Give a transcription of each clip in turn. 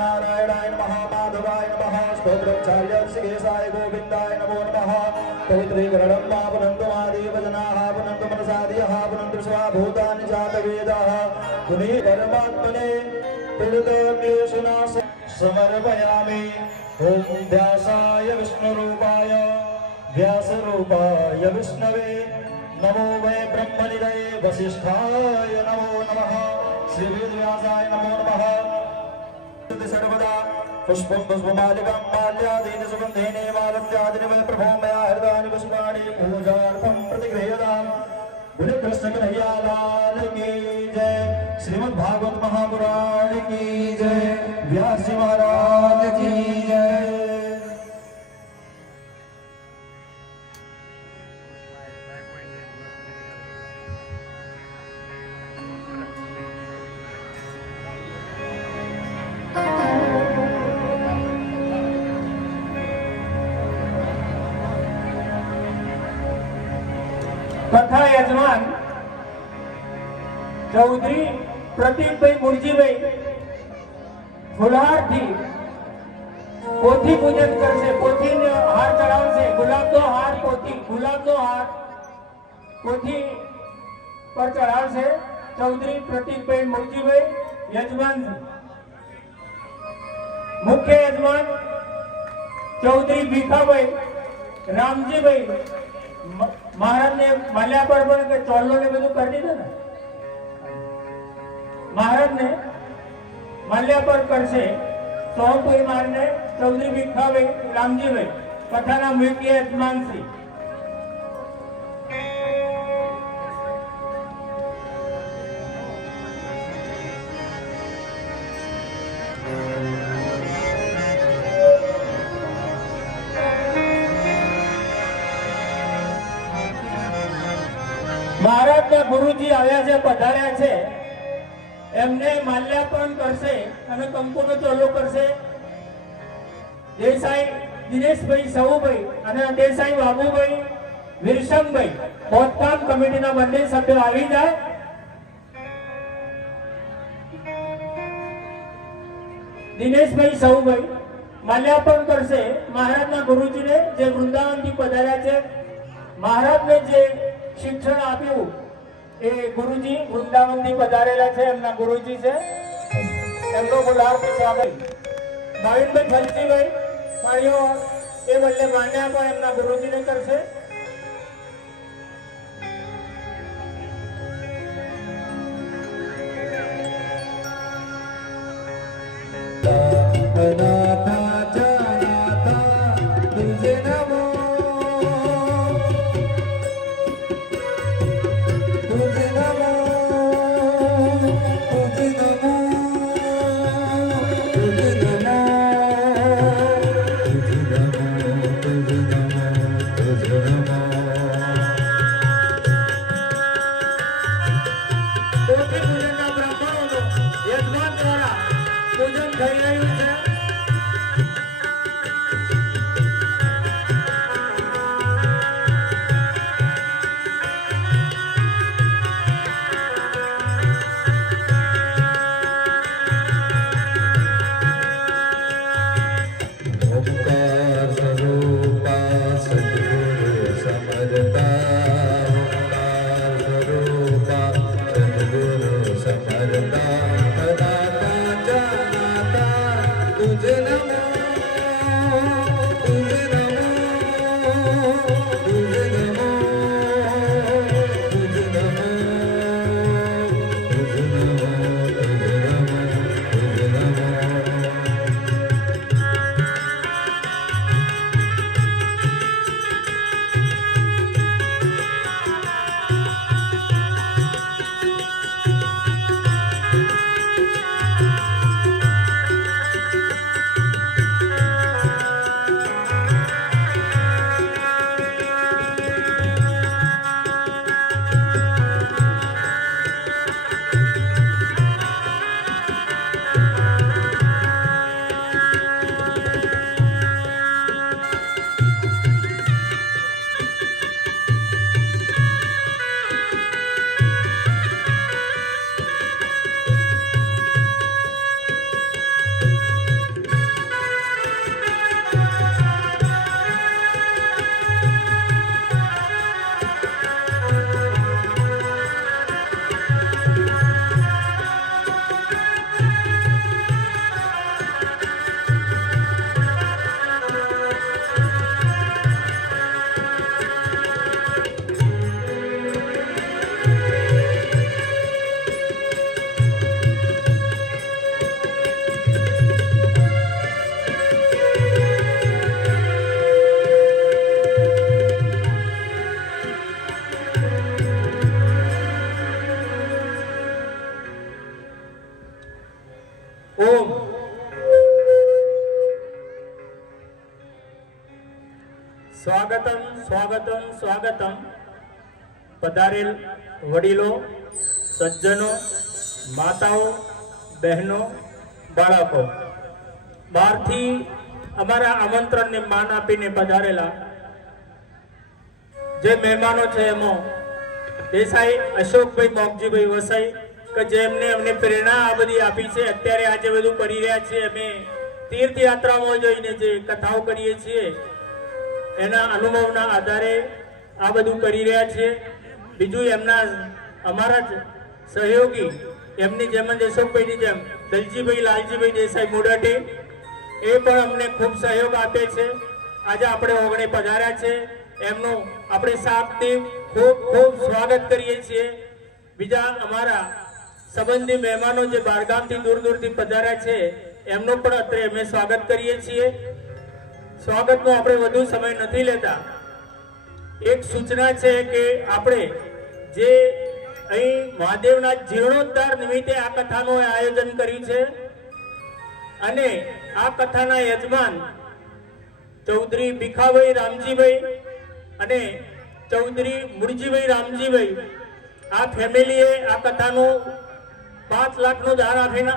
नारायणाय नमः माधवाय नमः स्तोत्रचार्य ऋषिकेशाय गोविन्दाय नमो नमः पवित्रीकरणं मा पुनन्तु आदिवजनाः पुनन्तु मनसादियः पुनन्तु स्वाभूतानि जातवेदाः पुनः परमात्मने कृतज्ञेषुना समर्पयामि ॐ व्यासाय विष्णुरूपाय व्यासरूपाय विष्णवे नमो वै ब्रह्मनिधये वसिष्ठाय नमो नमः श्रीवेदव्यासाय नमो नमः सर्वदा पुष्पं पुष्पमालिकां माल्यादीन सुगन्धेने मालत्यादिन वै प्रभो मया हृदानि पुष्पाणि पूजार्थं प्रतिगृह्यताम् बोले कृष्ण कन्हैया लाल की जय श्रीमद् भागवत महापुराण की जय व्यास जी महाराज की जय। कथा यजमान चौधरी प्रतीकभाई मुरजीभाई फुलहारથી પોથી પૂજન કરશે પોથીને હાર ચડાવશે ગુલાબનો હાર પોથી પર ચડાવશે ચૌધરી પ્રતીકભાઈ મુરજીભાઈ યજમાન મુખ્ય યજમાન ચૌધરી ભીખાભાઈ રામજીભાઈ महाराज ने माल्या पर चोलो ने બધું કરી દીધું ને महाराज ने माल्या पर करશે सोमपुरी मारने चौधरी भीखाभाई रामजीभाई कथाना मुख्य यजमान श्री महाराज ना गुरुजी આવ્યા છે પધાર્યા છે એમને માલ્યાર્પણ કરશે અને કંકુનો ચોલો કરશે દેસાઈ દિનેશભાઈ સવુભાઈ અને દેસાઈ બાબુભાઈ વિરસમભાઈ બોધકામ કમિટીના બંને સભ્યો આવી જાય। દિનેશભાઈ સવુભાઈ માલ્યાર્પણ કરશે મહારાજના ગુરુજીને જે વૃંદાવનથી પધાર્યા છે મહારાજને જે शिक्षण આપ્યું એ ગુરુજી વૃંદાવનથી પધારેલા છે એમના ગુરુજી છે એમનો ગુલાબથી સ્વાગત ભાવિનભાઈ ફલજીભાઈ પાણીઓ એ બદલે માન્યા પણ એમના ગુરુજીને કરશે। ઓમ સ્વાગતમ સ્વાગતમ સ્વાગતમ. પધારેલ વડીલો, સજ્જનો, માતાઓ, બહેનો, બાળકો, બહારથી અમારા આમંત્રણને માન આપીને પધારેલા જે મહેમાનો છે એમાં દેસાઈ અશોકભાઈ મોગજીભાઈ વસાઈ કે જેમને અમને પ્રેરણા આ બધી આપી છે. અત્યારે આજે બધું કરી રહ્યા છીએ અમે તીર્થયાત્રામાં જઈને જે કથાઓ કરીએ છીએ એના અનુભવના આધારે આ બધું કરી રહ્યા છીએ. બીજું એમના અમારા જ સહયોગી એમની જેમ જ અશોકભાઈની જેમ દલજીભાઈ લાલજીભાઈ દેસાઈ મુડાટી એ પણ અમને ખૂબ સહયોગ આપે છે. આજે આપણે ઓગણે પધાર્યા છે એમનું આપણે સાપથી ખૂબ ખૂબ સ્વાગત કરીએ છીએ. બીજા અમારા સંબંધી મહેમાનો જે બહારગામથી દૂર દૂરથી પધાર્યા છે એમનું પણ અત્રે અમે સ્વાગત કરીએ છીએ. સ્વાગતનો આપણે વધુ સમય નથી લેતા. એક સૂચના છે કે આપણે જે અહીં મહાદેવના જીર્ણોદ્ધાર નિમિત્તે આ કથાનું આયોજન કર્યું છે અને આ કથાના યજમાન ચૌધરી ભીખાભાઈ રામજીભાઈ અને ચૌધરી મુરજીભાઈ રામજીભાઈ આ ફેમિલીએ આ કથાનું 5 લાખનું દાન આપીને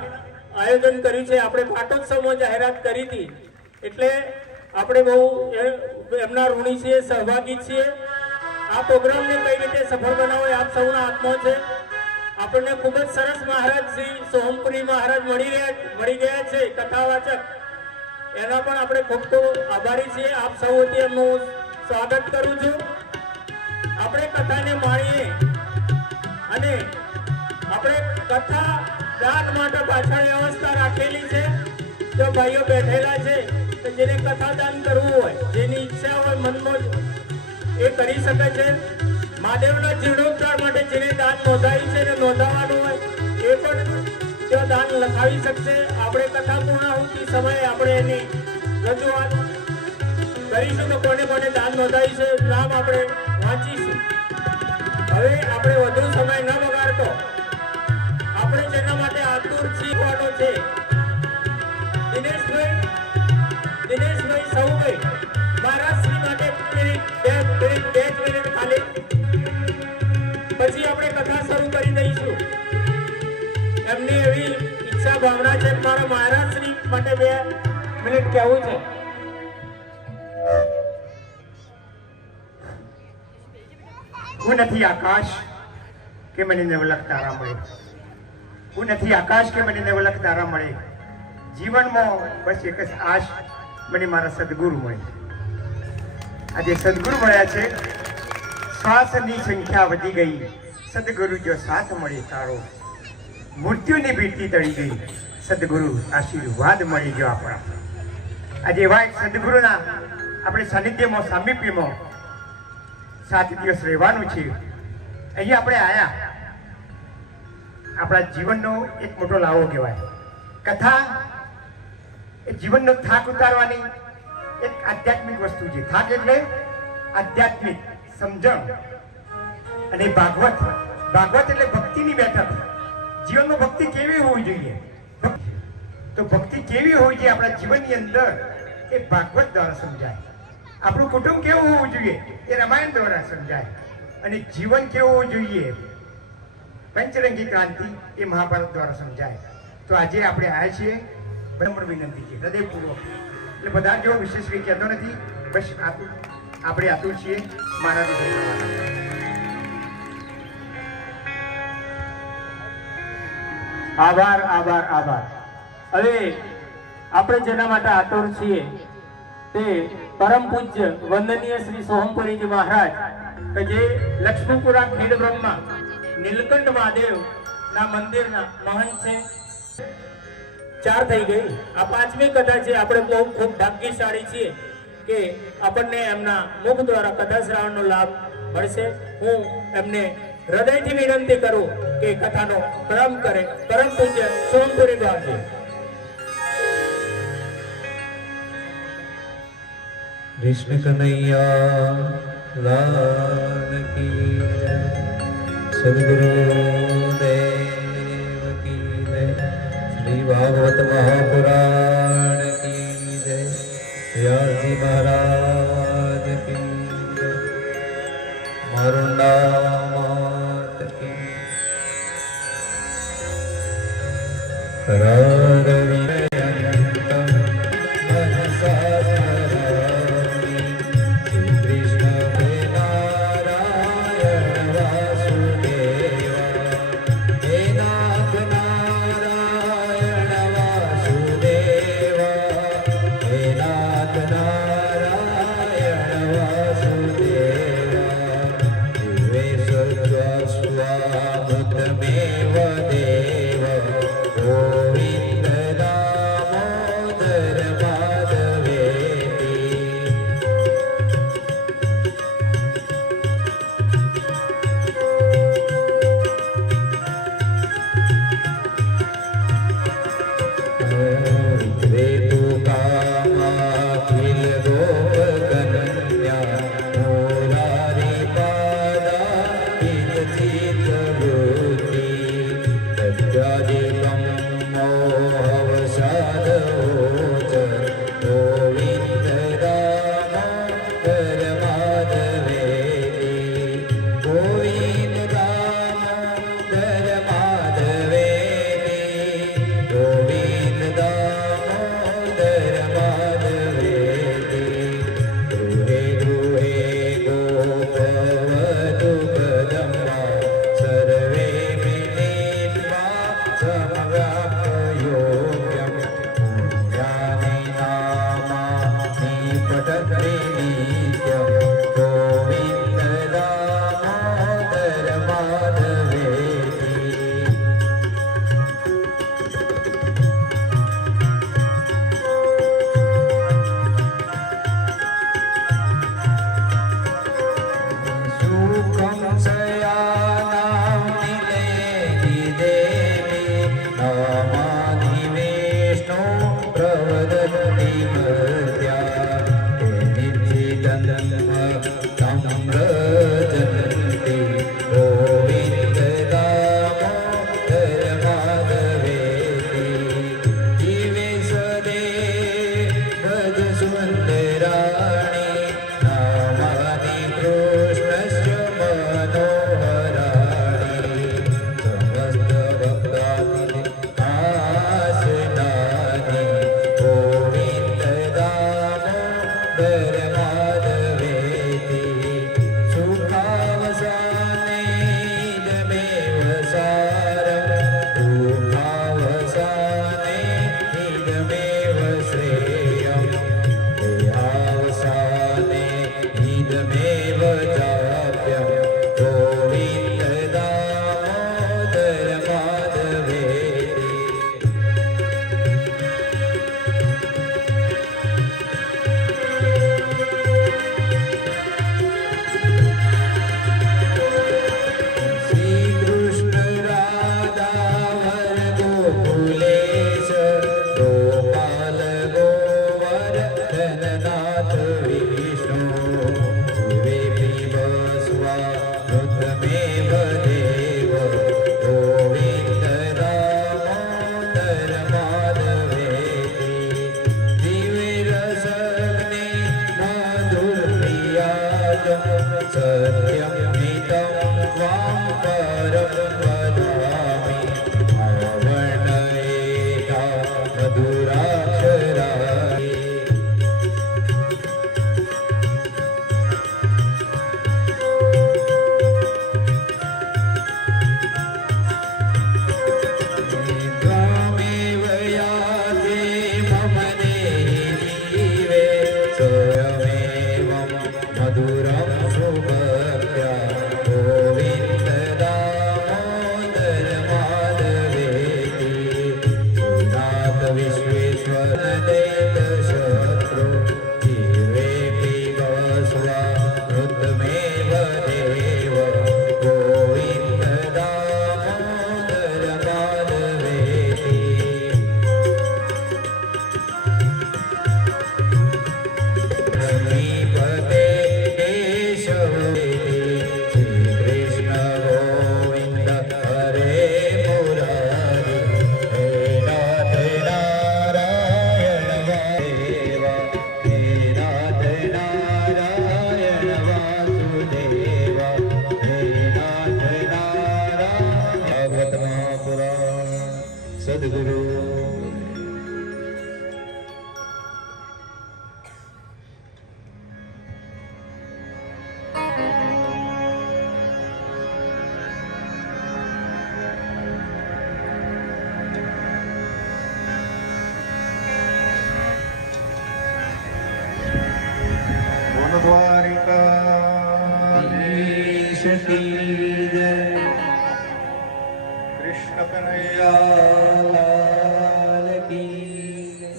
આયોજન કર્યું છે. આપણે પાટોત્સવમાં જાહેરાત કરી હતી એટલે આપણે બહુ એમના ઋણી છીએ, સહભાગી છીએ. આ પ્રોગ્રામને કઈ રીતે સફળ બનાવો આપ સૌના હાથમાં છે. આપણને ખૂબ જ સરસ મહારાજ શ્રી સોહમપુરી મહારાજ મળી ગયા છે કથાવાચક. એના પણ આપણે ખૂબ ખૂબ આભારી છીએ. આપ સૌથી એમનું સ્વાગત કરું છું. આપણે કથાને માણીએ અને આપણે કથા દાન માટે પાછળ વ્યવસ્થા રાખેલી છે. જો ભાઈઓ બેઠેલા છે તો જેને કથા દાન કરવું હોય, જેની ઈચ્છા હોય મનમાં એ કરી શકે છે. મહાદેવના જીર્ણોદ્ધાર માટે જેને દાન નોંધાયું છે ને નોંધાવવાનું હોય એ પણ ત્યાં દાન લખાવી શકશે. આપણે કથા પૂર્ણાહુતિ સમયે આપણે એની રજૂઆત કરીશું તો કોને કોને દાન નોંધાયું છે નામ આપણે વાંચીશું. હવે આપણે વધુ સમય ન બગાડતો આપણે જેના માટે આતુર શીખવાનો છે દિનેશભાઈ સૌભાઈ મહારાજશ્રી માટે બે મિનિટ ખાલી, પછી આપણે કથા શરૂ કરી દઈશું. એમની એવી ઈચ્છા ભાવના છે મારા મહારાજશ્રી માટે 2 મિનિટ કહેવું છે. હું નથી આકાશ કે મને નવલખ તારા મળે, હું નથી આકાશ કે મને નવલખ તારા મળે. જીવનમાં બસ એક જ આશ, મને મારા સદગુરુ મળે. આજે સદગુરુ મળ્યા છે, શ્વાસની સંખ્યા વધી ગઈ. સદગુરુ જો સાથ મળે તારો, મૃત્યુની ભીતિ ટળી ગઈ. સદગુરુ આશીર્વાદ મળી ગયો આપણા. આજે એવા એક સદગુરુના આપણે સાનિધ્યમાં સામીપ્યમાં 7 દિવસ રહેવાનું છે. અહીંયા આપણે આવ્યા આપણા જીવનનો એક મોટો લાવો કહેવાય. કથા એ જીવનનો થાક ઉતારવાની એક આધ્યાત્મિક વસ્તુ છે. થાક એટલે આધ્યાત્મિક સમજણ. અને ભાગવત એટલે ભક્તિની બેઠક. જીવનમાં ભક્તિ કેવી હોવી જોઈએ? તો ભક્તિ કેવી હોવી જોઈએ આપણા જીવનની અંદર એ ભાગવત દ્વારા સમજાય. આપણું કુટુંબ કેવું હોવું જોઈએ એ રામાયણ દ્વારા સમજાય. અને જીવન કેવું હોવું જોઈએ પંચરંગી ક્રાંતિ એ મહાભારત દ્વારા સમજાય. તો આજે આપણે આવ્યા છીએ, બરાબર વિનંતી છે હૃદયપૂર્વક. એટલે બધા જો વિશેષ કંઈ કહેતો નથી, બસ આપણે આતુર છીએ મારા આભાર આભાર આભાર. હવે આપણે જેના માટે આતુર છીએ તે પરમ પૂજ્ય વંદનીય શ્રી સોહમપુરીજી મહારાજ કે જે લક્ષ્મીપુરા ખેડ બ્રહ્મા નીલકંઠ મહાદેવ ના મંદિરના મહંત છે. 4 થઈ ગઈ, આ 5મી કથા છે. આપણે બહુ ખૂબ ભાગ્યશાળી છીએ કે આપણને એમના મુખ દ્વારા કથા શ્રાવણનો લાભ મળશે. હું એમને હૃદયથી વિનંતી કરું કે કથાનો પ્રારંભ કરે પરમ પૂજ્ય સોહમપુરી બાપજી. कृष्ण कन्हैया लाल की जय, सद्गुरु देव की जय, श्री भागवत महापुराण की जय। व्यास जी महाराज की जय। मारुंडा मात की। करारविरयन्तं मनसा स्मरामि। श्रीकृष्ण हे नारायण वासुदेवा। हे नाथ नारायण वासुदेवा। हे नाथ नारायण वासुदेवा। दिवे सत्त्वस्वामृतमेव देव। गोविन्द दामोदर माधवेति। विक्रेतु कामाखिल गोपकन्या। मुरारी पादा चित्तवृत्ति। तद्यादिकं मोहवसादवोच। गोविन्द दामोदर माधवेति। गोविन्द दामोदर माधवेति। गोविन्द दामोदर माधवेति। गृहे गृहे गोपवधू कदम्बा। सर्वे मिलित्वा समव्याप्तयोग्यं। पुण्यानि नामानि पठन्ति नित्यं। गोविन्द दामोदर माधवेति। सुखं शयानां निलयेहि देवी। नामानि विष्णु प्रवदन्ति मर्त्या। ते निर्जितं व्रजन्ति। गोविन्द दामोदर माधवेति। जीवे सदे भज सुन्दराणि। नामानि कृष्णस्य मनोहराणि। समस्तभक्तानि आसनानि। गोविन्द दामोदर माधवेति। सुखावसाने इदमेव सारं। दुःखावसाने इदमेव श्रेयम्। देहावसाने इदमेव जाप्यं। गोविन्द दामोदर माधवेति। श्रीकृष्ण राधा वर गोकुलेश। गोपाल गोवर्धननाथ विष्णु। दिवे पिबस्वामृतमेव देव। गोविन्द दामोदर माधवेति। दिवे रसग्ने मधुप्रियाय। सत्यमिदं त्वां परं वदामि। अवर्णयेता मधुराक्षराणि। त्वामेव याते मम देहि जीवे। स्वयमेवं मधुरं सुभक्त्या। गोविन्द दामोदर माधवेति। श्रीनाथ विश्वेश्वर देत शत्रु। जीवे पिबस्वामृतमेव देव। गोविन्द दामोदर माधवेति। श्रीपते केशवेति। श्रीकृष्ण गोविन्द हरे मुरारी। हे नाथ द्वारिकाधीश की जय। कृष्ण कन्हैया लाल की जय।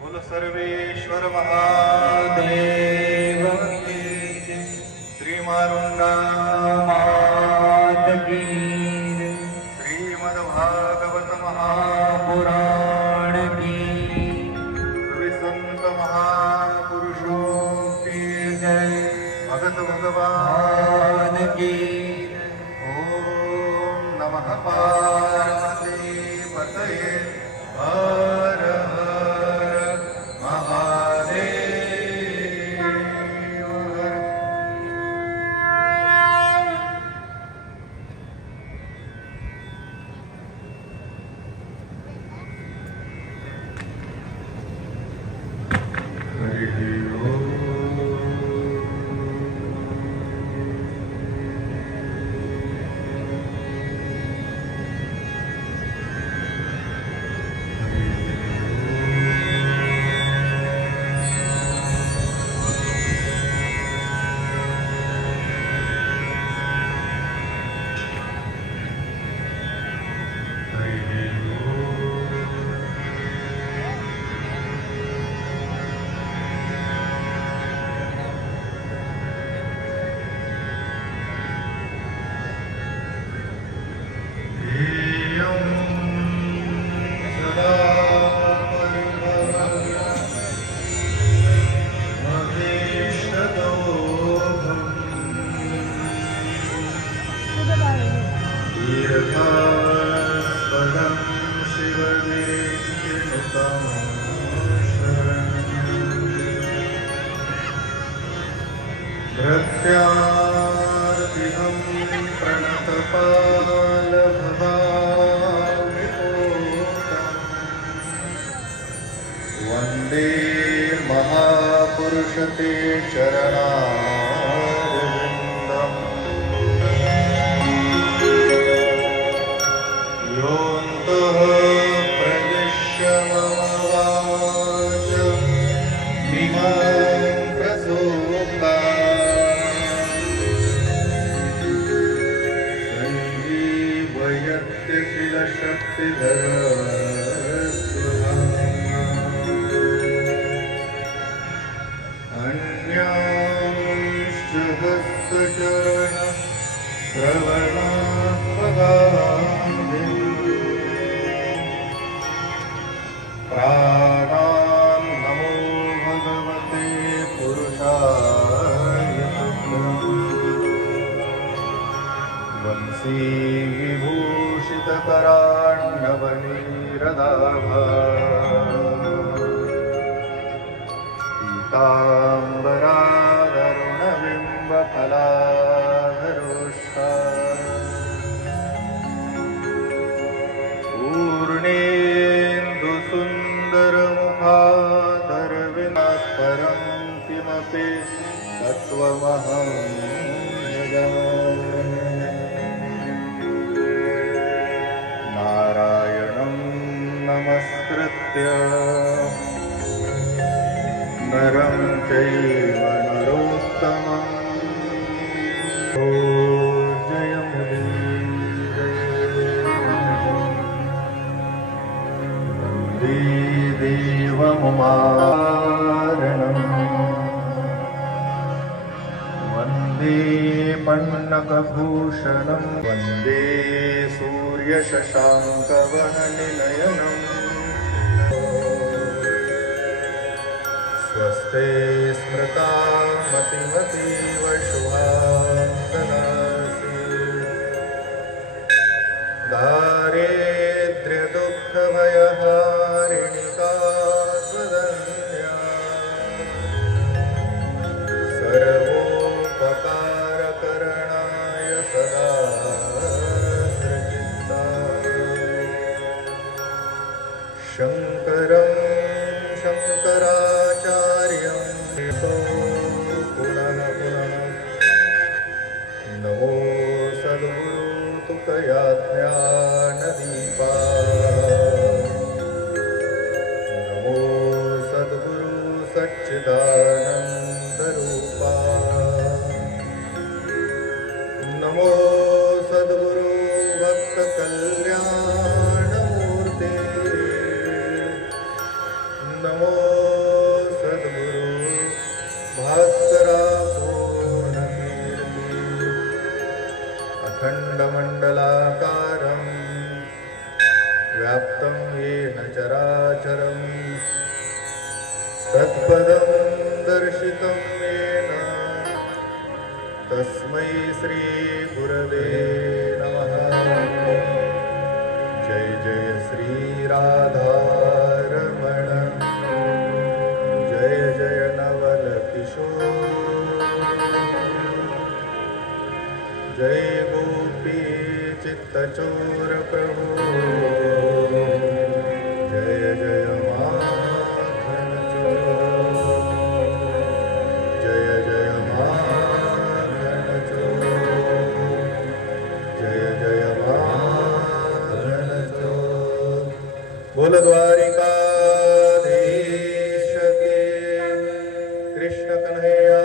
बोलो सर्वेश्वर महादेव की जय। श्री मारुंगा मात की जय। श्रीमद्भागवत महापुराण की विसंत महापुरुषों की जय। भगत भगवान की जय। ओम नमः पार्वती पतये हर हर महादेव हर। हरि ओम। प्रत्यार्तिहं प्रणतपालभवाविपोतम् वन्दे महापुरुषते चरणारविन्दम्। योऽन्तः प्रविश्य मम वाचम् इमां प्रसोक्ताम् सञ्जीवयत्य किल शक्तिधरस्वधाम्ना। अन्यांश्च हस्तचरण श्रवणात्मगामिनीम् प्राणान् नमो भगवते पुरुषाय वंशी विभूषितकराण्डवनीरदाभा पीताम्बरादरुणबिम्बफलाधरोष्ठा पूर्णेन्दुसुन्दरमुखादरविनात् परं किमपि तत्त्वमहं न जाने। नारायणं नमस्कृत्य नरं चैव नरोत्तमम् वन्दे देवमुमारणम् वन्दे पन्नकभूषणं वन्दे सूर्यशशाङ्कवननिनयनम् स्वस्ते स्मृतामतिमतीव शुभाङ्कनासि दारिद्र्यदुःखभयहारिणिका त्वदन्या सर्वोपकारकरणाय सदा सृजिता। शङ्करं शङ्कराचार्यं पुनः पुनः नमो सद्गुरु तुकया ज्ञानदीपा नमो व्याप्तं येन चराचरं तत्पदं दर्शितं येन तस्मै श्रीगुरवे नमः। जय जय श्रीराधारमण जय जय नवल किशोर जय गोपी चित्तचोर प्रभु जय जय माखन चोर जय जय माखन चोर जय जय माखन चोर। बोल द्वारिकाधीश के कृष्ण कन्हैया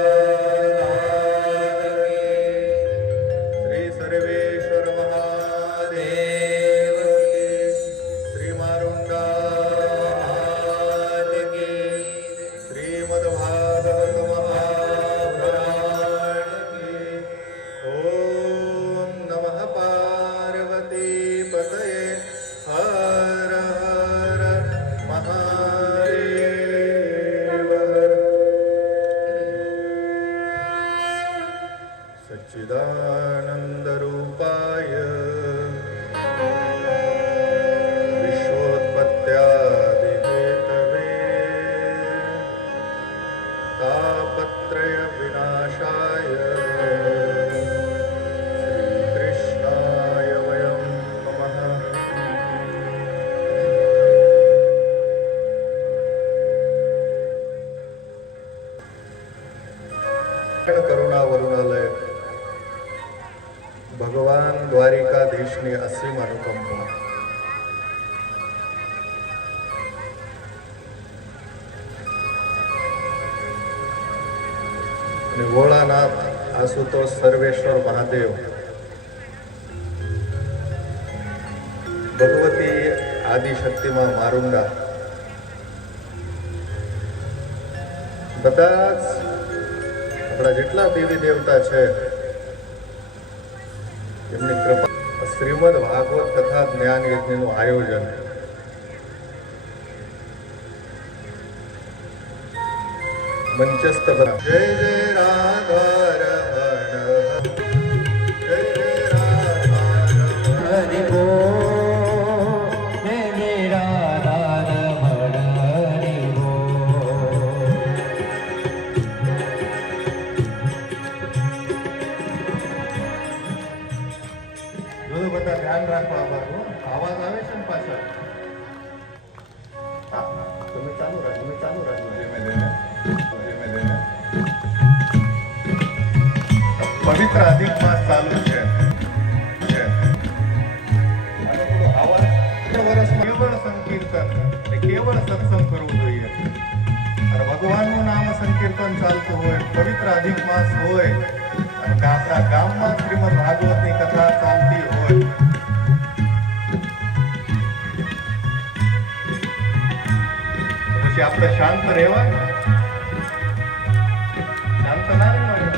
श्री सर्वेश्वर महादेव की श्री मारुंडा की श्रीमद्भागवत महापुराण की। ओम नमः पार्वती पतये हर हर महादेव हर। सच्चिदानन्दरूपाय विश्वोत्पत्त्यादिहेतवे तापत्रयविनाशाय श्रीकृष्णाय वयं नमः। करुणा वरुणालय ભગવાન દ્વારિકાધીશની અસીમ અનુકંપા અને ભોળાનાથ આશુતોષ સર્વેશ્વર મહાદેવ ભગવતી આદિશક્તિમાં મારુંડા બધા જ આપણા જેટલા દેવી દેવતા છે એમની કૃપા શ્રીમદ ભાગવત કથા જ્ઞાન યજ્ઞનું આયોજન મંચસ્થ બના જય જય રાધારમણ જય જય રાધારમણ હરિ બોલ જય જય રાધારમણ હરિ બોલ। જોજો બધા ધ્યાન રાખવા બાબુ આવાજ આવે છે ને પાછળ હા તમે ચાલુ રાખો ધીમે ધીમે પવિત્ર અધિક માસ ચાલુ છે આનો થોડો આવાજ વર્ષમાં કેવળ સંકીર્તન અને કેવળ સત્સંગ કરવું જોઈએ અને ભગવાનનું નામ સંકીર્તન ચાલતું હોય પવિત્ર અધિક માસ હોય અને આપણા ગામમાં શ્રીમદ ભાગવતની કથા ચાલતી હોય તો પછી આપણે શાંત રહેવાનું શાંત ના રહેવાનું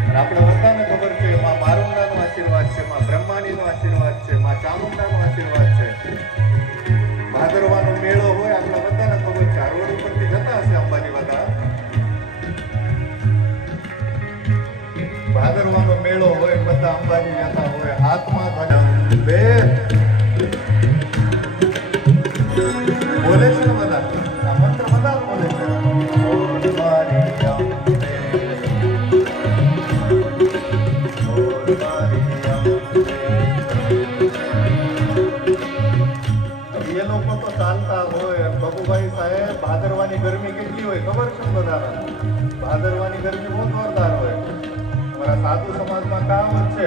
અને આપણે બધાને ખબર છે માં મારુંડાનો આશીર્વાદ છે માં બ્રહ્માણીનો આશીર્વાદ છે માં ચામુંડાનો આશીર્વાદ છે ભાદરવાનો મેળો હોય આપણે બધાને ખબર છે આ રોડ ઉપરથી જતા હશે અંબાજી બધા ભાદરવાનો મેળો હોય બધા અંબાજી જતા હોય હાથમાં ભજન બે બોલે છે ને બધા આ મંત્ર બધા બોલે છે ઓમ મારી અંબે ઓમ મારી અંબે એ લોકો તો ચાલતા હોય બબુભાઈ સાહેબ ભાદરવાની ગરમી કેટલી હોય ખબર છે ને બધાને ભાદરવાની ગરમી બહુ જોરદાર હોય અમારા સાધુ સમાજમાં કહાવત છે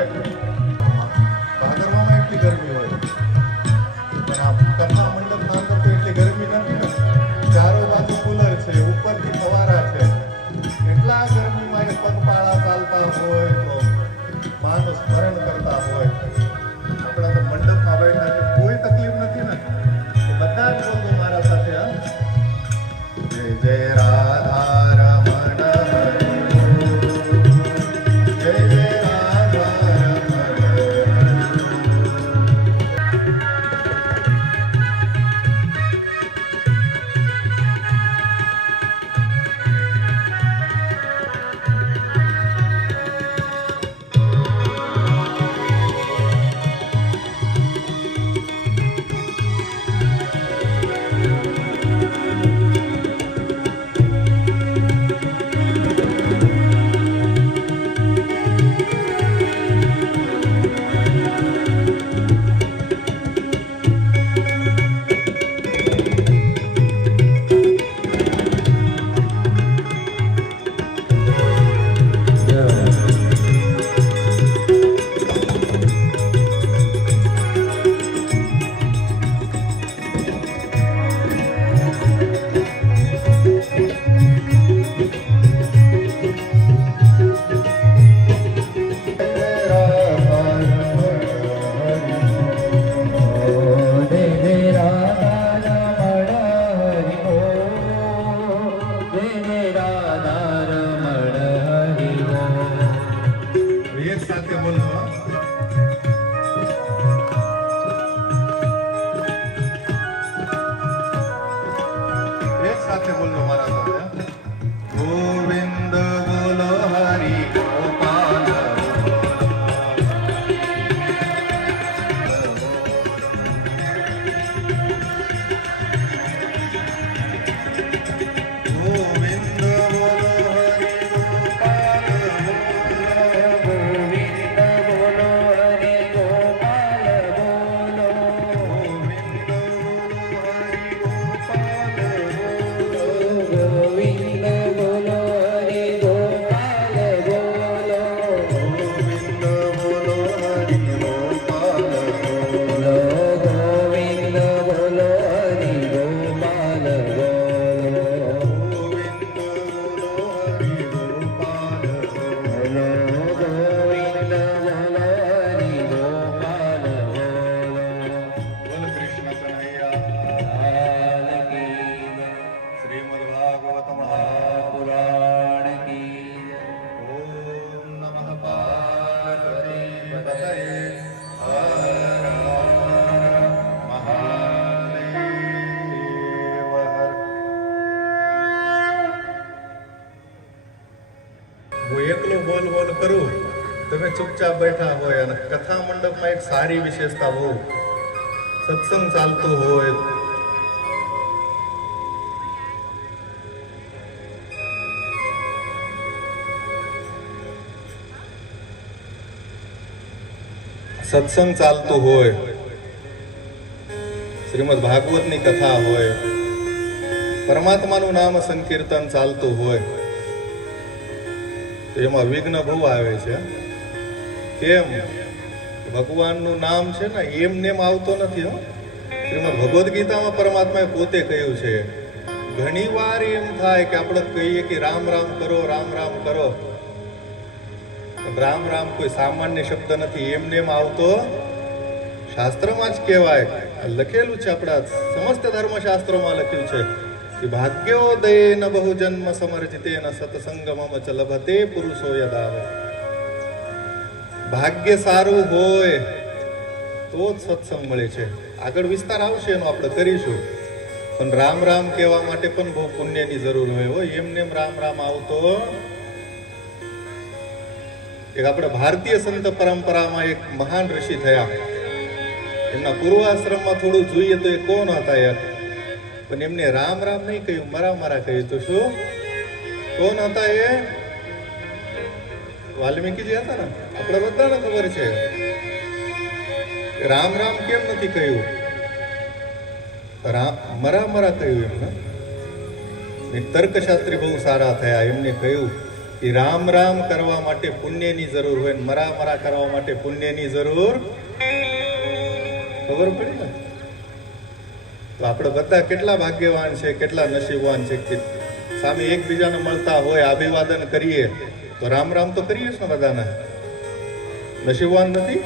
ભાદરવામાં એટલી ગરમી હોય પણ આ કથા મંડપમાં અંદર તો એટલી ગરમી નથી ને ચારો બાજુ કુલર છે ઉપરથી ફવારા છે એટલા ગરમીમાં એ પગપાળા ચાલતા હોય તો માનું સ્મરણ કરતા હોય આપણા તો મંડપમાં બેઠા છે કોઈ તકલીફ નથી ને તો બધા જ બોલો મારા સાથે હા જય જય રાધારમણ જય જય રાધારમણ કેટલું બોલ બોલ કરું, તમે ચૂપચાપ બેઠા હોય. અને કથા મંડપમાં એક સારી વિશેષતા બહુ, સત્સંગ ચાલતો હોય સત્સંગ ચાલતો હોય, શ્રીમદ ભાગવતની કથા હોય, પરમાત્માનું નામ સંકીર્તન ચાલતું હોય તો એમાં વિઘ્ન બહુ આવે છે. કેમ? ભગવાનનું નામ છે ને એમને આવતો નથી. શ્રીમદ ભગવદ્ ગીતામાં પરમાત્માએ પોતે કહ્યું છે, ઘણી વાર એમ થાય કે આપણે કહીએ કે રામ રામ કરો, રામ રામ કરો. રામ રામ કોઈ સામાન્ય શબ્દ નથી, એમને એમ આવતો. શાસ્ત્રમાં જ કહેવાય, લખેલું છે, આપણા સમસ્ત ધર્મશાસ્ત્રોમાં લખ્યું છે કે ભાગ્યોદયેન બહુ જન્મ સમર્જિતેન સત્સંગમમ ચ લભતે પુરુષો યદાવ. ભાગ્ય સારું હોય તો જ સત્સંગ મળે છે. આગળ વિસ્તાર આવશે એનો આપણે કરીશું. પણ રામ રામ કહેવા માટે પણ બહુ પુણ્યની જરૂર હોય. એમને એમ રામ રામ આવતો. એક આપણે ભારતીય સંત પરંપરામાં એક મહાન ઋષિ થયા. એમના પૂર્વાશ્રમમાં થોડું જોઈએ તો એ કોણ હતા યાર? પણ એમને રામ રામ નહીં કહ્યું, મરા મરા કહ્યું. તો શું કોણ હતા એ? વાલ્મીકીજી હતા ને, આપણે બધાને ખબર છે. રામ રામ કેમ નથી કહ્યું? મરા મરા કહ્યું એમને. તર્કશાસ્ત્રી બહુ સારા થયા. એમને કહ્યું કે રામ રામ કરવા માટે પુણ્યની જરૂર હોય, મરા મરા કરવા માટે પુણ્યની જરૂર. ખબર પડી ને? તો આપણે બધા કેટલા ભાગ્યવાન છે, કેટલા નસીબવાન છે કે સામે એકબીજાને મળતા હોય, અભિવાદન કરીએ તો રામ રામ તો કરીએ જ ને બધાને. નસીબવાન નથી?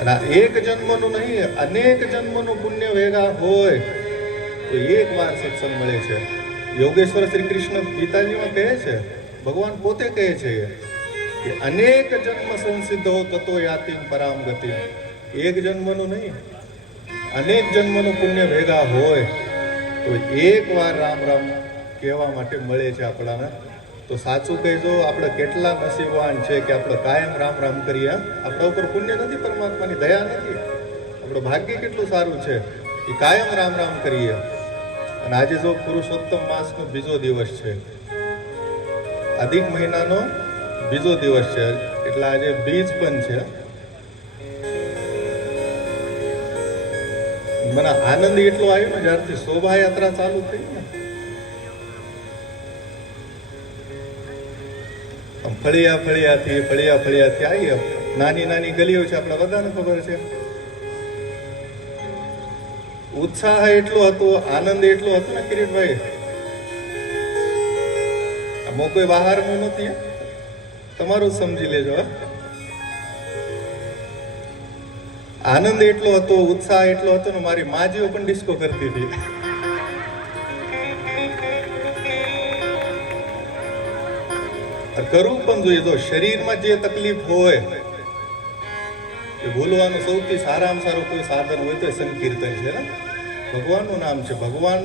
અને એક જન્મનું નહીં, અનેક જન્મનું પુણ્ય ભેગા હોય તો એક વાર સત્સંગ મળે છે. યોગેશ્વર શ્રી કૃષ્ણ ગીતાજીમાં કહે છે, ભગવાન પોતે કહે છે કે અનેક જન્મ સંસિદ્ધો તતો યાતિમ પરામ ગતિ. એક જન્મનું નહીં, અનેક જન્મનું પુણ્ય ભેગા હોય તો એક વાર રામ રામ કહેવા માટે મળે છે આપણાને. તો સાચું કહેજો, આપણે કેટલા નસીબવાન છે કે આપણે કાયમ રામ રામ કરીએ. આપણા ઉપર પુણ્ય નથી, પરમાત્માની દયા નથી, આપણું ભાગ્ય કેટલું સારું છે કે કાયમ રામ રામ કરીએ. અને આજે જો પુરુષોત્તમ માસનો બીજો દિવસ છે, અધિક મહિનાનો બીજો દિવસ છે, એટલે આજે બીજ પણ છે. મને આનંદ એટલો આવ્યો ને જ્યારથી શોભાયાત્રા ચાલુ થઈ ને. ફળિયાથી આવી નાની નાની ગલીઓ છે, આપણા બધાને ખબર છે. ઉત્સાહ એટલો હતો, આનંદ એટલો હતો ને કિરીટભાઈ, આમાં કોઈ બહારનું નથી, તમારું સમજી લેજો. આનંદ એટલો હતો, ઉત્સાહ એટલો હતો ને મારી માજીઓ પણ ડિસ્કો કરતી હતી. કરવું પણ જોઈએ. તો શરીરમાં જે તકલીફ હોય એ ભૂલવાનું સૌથી સારામાં સારું કોઈ સાધન હોય તો સંકીર્તન છે ને, ભગવાનનું નામ છે. ભગવાન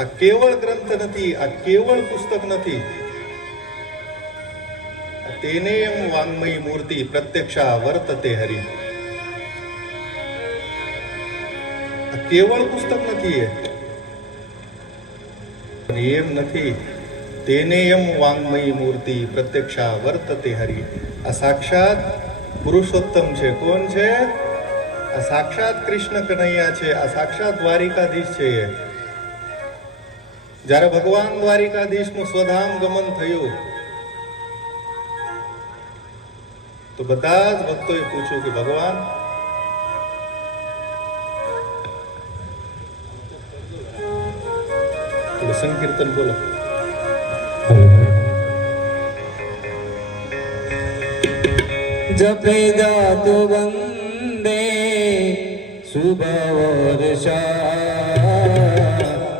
આ કેવળ ગ્રંથ નથી, આ કેવળ પુસ્તક નથી. તેને એમ વાંગમયી મૂર્તિ પ્રત્યક્ષા વર્તતે હરિ. આ કેવળ પુસ્તક નથી, એમ નથી. તેને એમ વાંગમયી મૂર્તિ પ્રત્યક્ષા વર્તતે હરિ. આ સાક્ષાત પુરુષોત્તમ છે. કોણ છે? આ સાક્ષાત કૃષ્ણ કનૈયા છે, આ સાક્ષાત દ્વારિકાધીશ છે. જ્યારે ભગવાન દ્વારિકાધીશનું સ્વધામ ગમન થયું તો બધા જ ભક્તોએ પૂછ્યું કે ભગવાન થોડું સંકીર્તન બોલો. जपे गातु वंदे शुभ वर्षा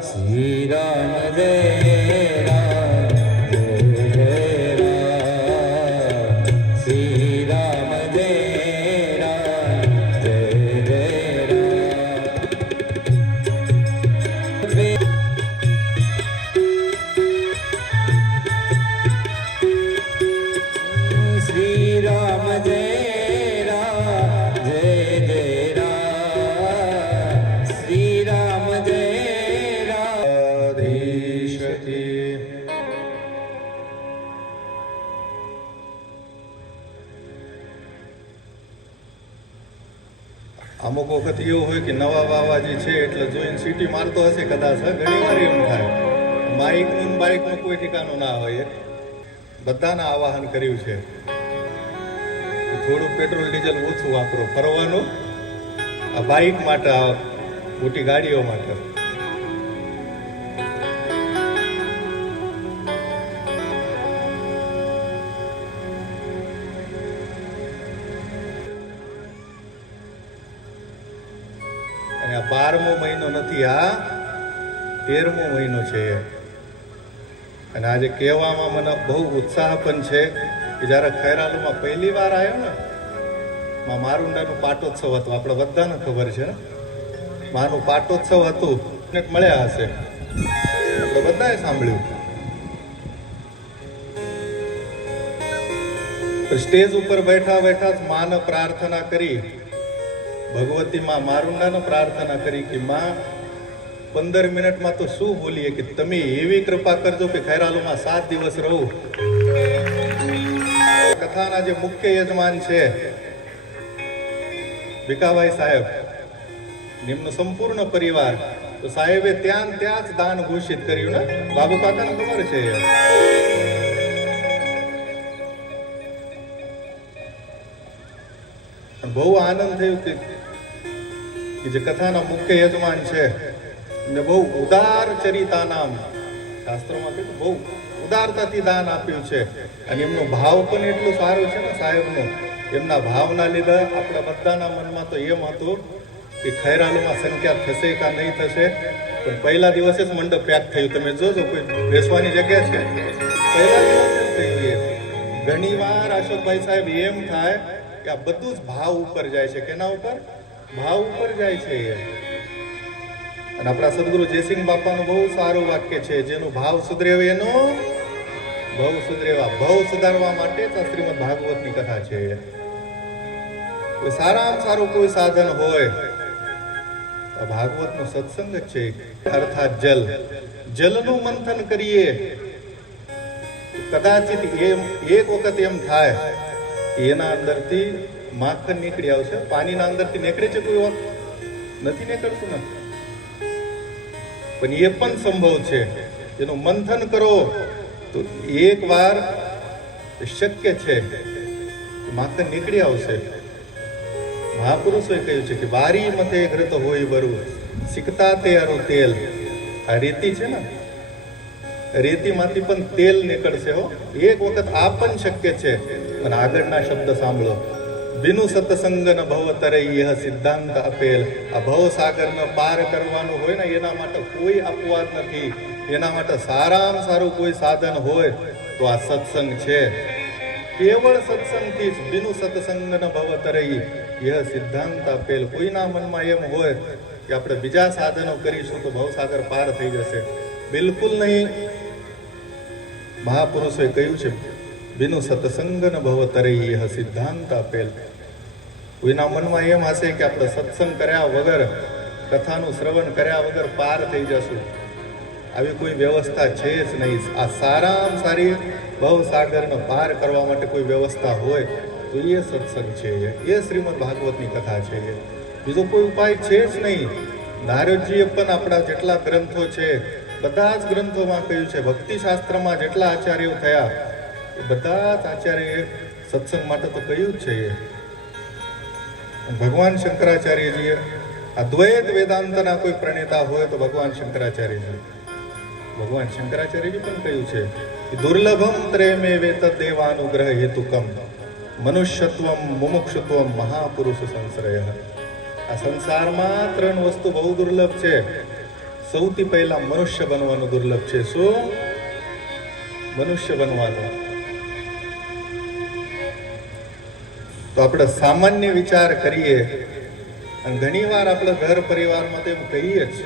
श्री राम जय राम जय जय राम श्री राम जय राम जय जय राम. અમુક વખત એવું હોય કે નવા વાવાજી છે એટલે જોઈને સીટી મારતો હશે કદાચ, ઘણી વાર એમ થાય. માઇકનું બાઇકનું કોઈ ઠેકાણું ના હોય. બધાના આવાહન કર્યું છે થોડું પેટ્રોલ ડીઝલ ઓછું વાપરો, ફરવાનું આ બાઇક માટે, આ મોટી ગાડીઓ માટે. અને આ 12મો મહિનો નથી, આ 13મો મહિનો છે. અને આજે કહેવામાં મને બહુ ઉત્સાહ પણ છે કે જ્યારે ખૈરાલુમાં પહેલી વાર આવ્યો ને, મારુંડાનું પાટોત્સવ હતું. આપણે બધાને ખબર છે ને, માનું પાટોત્સવ હતું, મળ્યા હશે, આપણે બધાએ સાંભળ્યું. સ્ટેજ ઉપર બેઠા બેઠા જ માને પ્રાર્થના કરી, ભગવતી માં મારુંડાને પ્રાર્થના કરી કે માં 15 મિનિટમાં તો શું બોલીએ કે તમે એવી કૃપા કરજો કે ખૈરાલુમાં 7 દિવસ રહું. કથાના જે મુખ્ય યજમાન છે ભીખાભાઈ સાહેબ, એમનો સંપૂર્ણ પરિવાર, તો સાહેબે ત્યાં જ દાન ઘોષિત કર્યું ને. બાબુ કાકાને ખબર છે. બહુ આનંદ થયો કે જે કથાના મુખ્ય યજમાન છે ને બહુ ઉદાર ચરિતા નામ, શાસ્ત્રોમાં કહ્યું બહુ ઉદારતાથી દાન આપ્યું છે. અને એમનો ભાવ પણ એટલું સારું છે ને સાહેબનું. એમના ભાવના લીધે આપણા બધાના મનમાં તો એમ હતું કે ખૈરાલુમાં સંખ્યા થશે કે નહીં થશે, પણ પહેલા દિવસે જ મંડપ પેક થયું. તમે જોજો, કોઈ બેસવાની જગ્યા છે, પહેલા દિવસે જ થયું. ઘણી વાર અશોકભાઈ સાહેબ એમ થાય કે આ બધું જ ભાવ ઉપર જાય છે. કેના ઉપર? ભાવ ઉપર જાય છે. અને આપણા સદગુરુ જયસિંહ બાપાનું બહુ સારું વાક્ય છે, જેનું ભાવ સુધરેવે એનો ભવ સુધરેવા. ભવ સુધારવા માટે જ શ્રીમદ ભાગવતની કથા છે. કોઈ સારામાં સારું કોઈ સાધન હોય ભાગવતનો સત્સંગ જ છે. અર્થાત જલનું મંથન કરીએ, કદાચિત એક વખત એમ થાય એના અંદરથી માખણ નીકળી આવશે. પાણીના અંદરથી નીકળે છે કોઈ વખત? નથી નીકળતું ને. પણ એ પણ સંભવ છે. એનું મંથન કરો તો એક વાર શક્ય છે, માખણ નીકળી આવશે. મહાપુરુષોએ કહ્યું છે કે બારી મથે ઘૃત હોય બરું, સિકતા તે અરો તેલ. આ રેતી છે ને, રેતીમાંથી પણ તેલ નીકળશે. હો, એક વખત આ પણ શક્ય છે. અને આગળના શબ્દ સાંભળો, બિનુ સત્સંગ ન ભવ તરૈ સિદ્ધાંત આપેલ. આ ભવ સાગરને પાર કરવાનું હોય ને, એના માટે કોઈ અપવાદ નથી. એના માટે સારામાં સારું કોઈ સાધન હોય તો આ સત્સંગ છે. કેવળ સત્સંગથી જ બિનુ સત્સંગ ન ભવ તરૈ સિદ્ધાંત આપેલ. કોઈના મનમાં એમ હોય કે આપણે બીજા સાધનો કરીશું તો ભવસાગર પાર થઈ જશે, બિલકુલ નહીં. મહાપુરુષોએ કહ્યું છે બિનુ સત્સંગ ન ભવ તરૈ સિદ્ધાંત આપેલ. કોઈના મનમાં એમ હશે કે આપણે સત્સંગ કર્યા વગર, કથાનું શ્રવણ કર્યા વગર પાર થઈ જશું, આવી કોઈ વ્યવસ્થા છે જ નહીં. આ સારામાં સારી ભવસાગરને પાર કરવા માટે કોઈ વ્યવસ્થા હોય તો એ સત્સંગ છે, એ શ્રીમદ ભાગવતની કથા છે. બીજો કોઈ ઉપાય છે જ નહીં. નારદજીએ પણ આપણા જેટલા ગ્રંથો છે બધા જ ગ્રંથોમાં કહ્યું છે, ભક્તિ શાસ્ત્રમાં જેટલા આચાર્યો થયા એ બધા જ આચાર્યએ સત્સંગ માટે તો કહ્યું જ છે. ભગવાન શંકરાચાર્યજીએ અદ્વૈત વેદાંતના કોઈ પ્રણેતા હોય તો ભગવાન શંકરાચાર્યજી પણ કહ્યું છે કે દુર્લભમ ત્રેમે વેત દેવાનુગ્રહ હેતુકમ મનુષ્યત્વમ મુમુક્ષુત્વમ મહાપુરુષ સંશ્રય. આ સંસારમાં 3 વસ્તુ બહુ દુર્લભ છે. સૌથી પહેલા મનુષ્ય બનવાનું દુર્લભ છે. શું? મનુષ્ય બનવાનું. તો આપણે સામાન્ય વિચાર કરીએ, અને ઘણી વાર આપણે ઘર પરિવારમાં તેમ કહીએ જ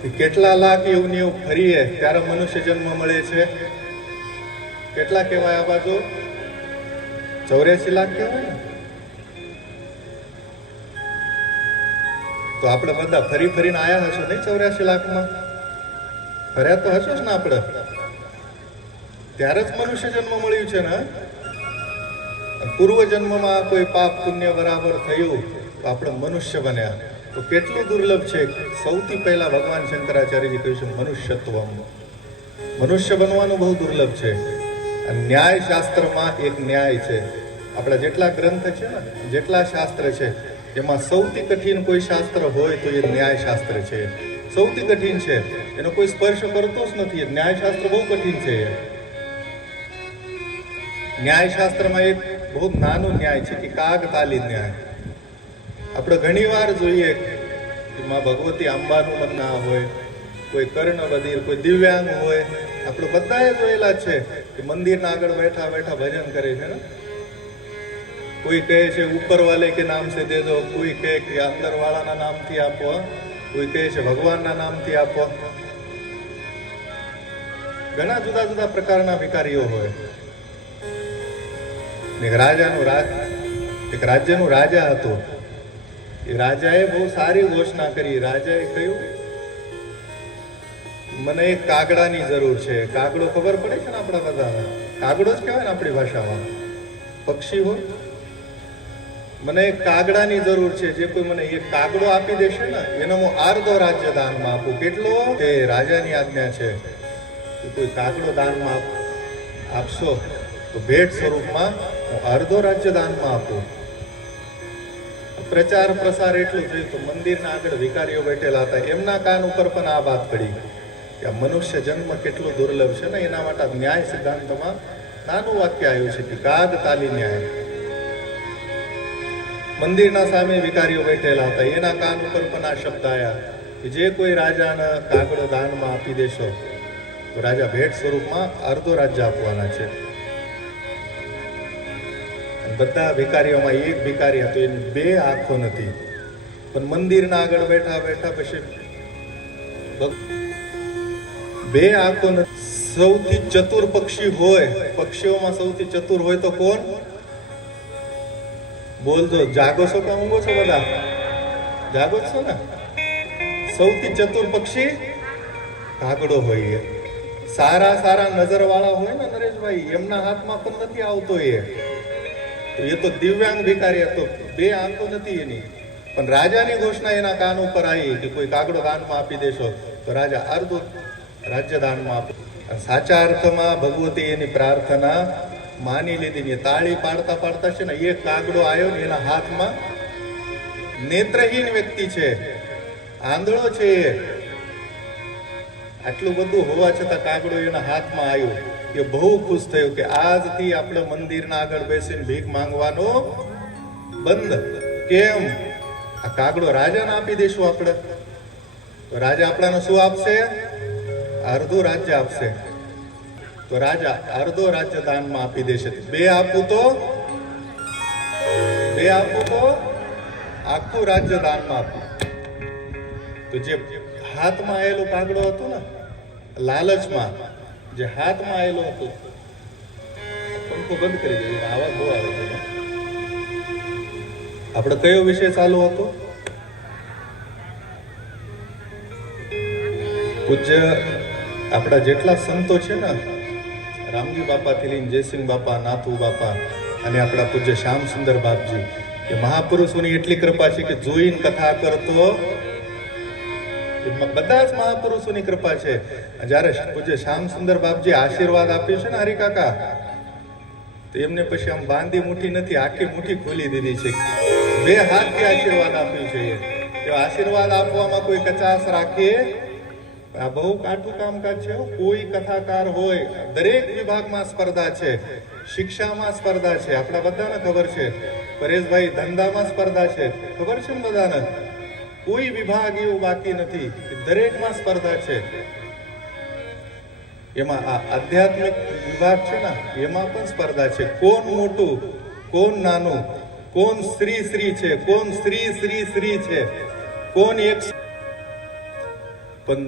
કે કેટલા લાખ યોનિઓ ફરીએ ત્યારે મનુષ્ય જન્મ મળે છે. કેટલા કહેવાય આ બાજુ? 84 લાખ કહેવાય ને. તો આપણે બધા ફરી ફરીને આયા હશો નહીં 84 લાખમાં? ફર્યા તો હશો જ ને આપણે. ત્યારે જ મનુષ્ય જન્મ મળ્યું છે ને. પૂર્વજન્મમાં કોઈ પાપ પુણ્ય બરાબર થયું તો આપણે મનુષ્ય બન્યા. તો કેટલું દુર્લભ છે. સૌથી પહેલા ભગવાન શંકરાચાર્યજી કહ્યું છે મનુષ્યત્વ. મનુષ્ય બનવાનું બહુ દુર્લભ છે. ન્યાય શાસ્ત્રમાં એક ન્યાય છે. આપણા જેટલા ગ્રંથ છે ને, જેટલા શાસ્ત્ર છે, એમાં સૌથી કઠિન કોઈ શાસ્ત્ર હોય તો એ ન્યાય શાસ્ત્ર છે. સૌથી કઠિન છે. એનો કોઈ સ્પર્શ કરતો જ નથી. ન્યાય શાસ્ત્ર બહુ કઠિન છે. ન્યાય શાસ્ત્રમાં એક બહુ નાનું ન્યાય છે કે કાગતાલી ન્યાય. આપણે ઘણી વાર જોઈએ કે માં ભગવતી આંબાનું મન ના હોય, કોઈ કર્ણ બધિર, કોઈ દિવ્યાંગ હોય. આપણે બધાએ જોયેલા છે કે મંદિરના આગળ બેઠા બેઠા ભજન કરે છે ને. કોઈ કહે છે ઉપર વાલે કે નામ સે દે દો, કોઈ કહે કે અંદર વાળાના નામથી આપો, કોઈ કહે છે ભગવાનના નામથી આપો. ઘણા જુદા જુદા પ્રકારના ભિખારીઓ હોય. એક રાજ્યનું રાજા હતું. એ રાજાએ બહુ સારી ઘોષણા કરી. રાજાએ કહ્યું મને એક કાગડાની જરૂર છે. કાગડો ખબર પડે છે ને આપણા બધાને, કાગડો જ કહેવાય ને આપણી ભાષામાં, પક્ષી હોય. મને એક કાગડાની જરૂર છે. જે કોઈ મને એક કાગડો આપી દેશે ને એનો હું અર્ધો રાજ્ય દાનમાં આપું. કેટલો? કે રાજાની આજ્ઞા છે કે કોઈ કાગડો દાનમાં આપશો તો ભેટ સ્વરૂપમાં હું અર્ધો રાજ્ય દાનમાં આપું. પ્રચાર પ્રસાર એટલું થયું તો મંદિરના આગળ ભિખારીઓ બેઠેલા હતા. એમના કાન ઉપર પણ આ વાત પડી કે આ મનુષ્ય જન્મ કેટલો દુર્લભ છે ને. એના માટે ન્યાય સિદ્ધાંતમાં નાનું વાક્ય આવ્યું છે કે કાગતાલી ન્યાય. મંદિરના સામે ભિખારીઓ બેઠેલા હતા. એના કાન ઉપર પણ આ શબ્દ આવ્યા કે જે કોઈ રાજાને કાગડો દાનમાં આપી દેશો તો રાજા ભેટ સ્વરૂપમાં અર્ધો રાજ્ય આપવાના છે. બધા ભિખારીઓમાં એક ભિખારી હતો, એની બે આંખો નથી, પણ મંદિરના આગળ બેઠા બેઠા પછી બે આંખો નથી. સૌથી ચતુર પક્ષી હોય, પક્ષીઓમાં સૌથી ચતુર હોય તો કોણ? બોલજો. જાગો છો કે ઊંઘો છો? બધા જાગો છો ને? સૌથી ચતુર પક્ષી કાગડો હોય. સારા સારા નજર વાળા હોય ને નરેશભાઈ, એમના હાથમાં પણ નથી આવતો. એ તો દિવ્યાંગ ભિખારી હતો, બે આંખો નથી એની, પણ રાજાની ઘોષણા એના કાન ઉપર આવી કે કોઈ કાગડો દાનમાં આપી દેશો તો રાજા અર્ધો રાજ્ય દાનમાં આપે. સાચા અર્થમાં ભગવતી એની પ્રાર્થના માની લીધી. તાળી પાડતા પાડતા છે ને એક કાગડો આવ્યો ને એના હાથમાં. નેત્રહીન વ્યક્તિ છે, આંધળો છે એ. આટલું બધું હોવા છતાં કાગડો એના હાથમાં આવ્યો. એ બહુ ખુશ થયો કે આજથી આપણે મંદિરના આગળ બેસીને ભીખ માંગવાનો બંધ. કેમ? આ કાગડો રાજાને આપી દેશું આપણે તો રાજા આપણાને શું આપશે? અર્ધું રાજ્ય આપશે. તો રાજા અર્ધો રાજ્ય દાનમાં આપી દેશે. બે આપું તો આખું રાજ્ય દાનમાં આપું. તો જે હાથમાં આવેલું કાગડો હતું ને, લાલચમાં જે હાથમાં આવેલો હતો, પંખો બંધ કરી દેજો, આવાજ બહુ આવે છે. આપણે કયો વિષય ચાલુ હતો? પૂજ્ય આપણા જેટલા સંતો છે ને, રામજી બાપાથી લઈને જયસિંહ બાપા, નાથુ બાપા અને આપણા પૂજ્ય શ્યામ સુંદર બાપજી, એ મહાપુરુષોની એટલી કૃપા છે કે જોઈને કથા કરતો. બધા જ મહાપુરુષોની કૃપા છે. જયારે પૂજ્ય શ્યામ સુંદર બાપજી આશીર્વાદ આપ્યો છે ને હરિકાકા, તો એમને પછી આમ બાંધી મુઠ્ઠી નથી, આખી મુઠ્ઠી ખોલી દીધી છે. બે હાથથી આશીર્વાદ આપ્યું છે. એ આશીર્વાદ આપવામાં કોઈ કચાશ રાખીએ. આ બહુ કાઠું કામકાજ છે. કોઈ કથાકાર હોય, દરેક વિભાગમાં સ્પર્ધા છે. શિક્ષામાં સ્પર્ધા છે, આપણા બધાને ખબર છે. પરેશભાઈ ધંધામાં સ્પર્ધા છે, ખબર છે ને બધાને. કોઈ વિભાગ એવું બાકી નથી, દરેકમાં સ્પર્ધા છે. એમાં આ આધ્યાત્મિક વિભાગ છે ને, એમાં પણ સ્પર્ધા છે. કોણ મોટું, કોણ નાનું, કોણ શ્રી છે, કોણ શ્રી છે, કોણ એક. પણ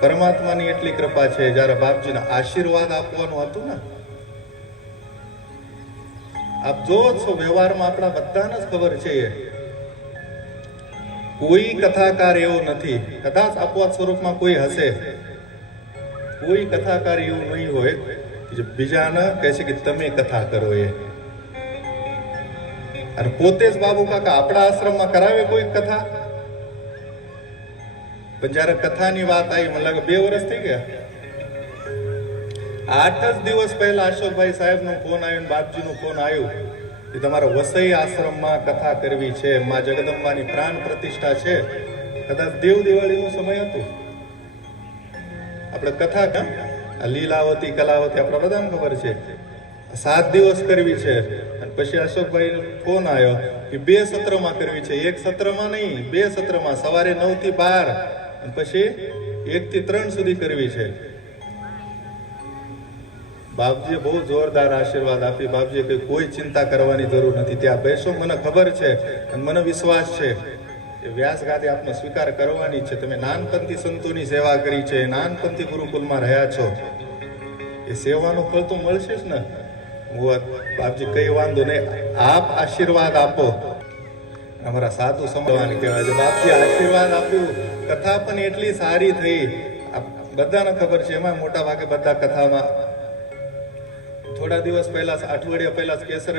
પરમાત્માની એટલી કૃપા છે, જયારે બાપજીને આશીર્વાદ આપવાનું હતું ને, આપ જોવો છો વ્યવહારમાં આપણા બધાને જ ખબર છે. કોઈ કથાકાર એવો નથી, કદાચ અપવાદ સ્વરૂપમાં કોઈ હશે, કોઈ કથાકાર એવું નહીં હોય કે બીજાને કહે છે કે તમે કથા કરો. અને પોતે જ બાબુ કાકા આપણા આશ્રમમાં કરાવે કોઈ કથા? પણ જયારે કથાની વાત આવી, મને લાગે 2 વર્ષ થઈ ગયા. 8 જ દિવસ પહેલા અશોકભાઈ સાહેબનો ફોન આવ્યો, બાપજીનો ફોન આવ્યો કે તમારા વસઈ આશ્રમમાં કથા કરવી છે, માં જગદંબાની પ્રાણ પ્રતિષ્ઠા છે. કદાચ દેવ દિવાળીનો સમય હતો. આપણે કથા આ લીલાવતી કલાવતી આપણે બધાને ખબર છે, 7 દિવસ કરવી છે. અને પછી અશોકભાઈ ફોન આવ્યો કે 2 સત્રમાં કરવી છે. 1 સત્રમાં નહીં, 2 સત્રમાં, સવારે 9 થી 12 અને પછી 1 થી 3 સુધી કરવી છે. બાપજીએ બહુ જોરદાર આશીર્વાદ આપી. બાપજીએ કહ્યું કોઈ ચિંતા કરવાની જરૂર નથી, ત્યાં બેસો, મને ખબર છે અને મને વિશ્વાસ છે કે વ્યાસ ગાદી આપનો સ્વીકાર કરવાની છે. તમે નાનપણથી સંતોની સેવા કરી છે, નાનપણથી ગુરુકુલમાં રહ્યા છો, એ સેવાનું ફળ તો મળશે જ ને. બાપજી કઈ વાંધો નહીં, આપ આશીર્વાદ આપો. અમારા સાધુ સમજવાની કહેવાય છે. બાપજી આશીર્વાદ આપ્યું, કથા પણ એટલી સારી થઈ. બધાને ખબર છે, એમાં મોટા ભાગે બધા કથામાં થોડા દિવસ પહેલા, અઠવાડિયા પહેલા કેસર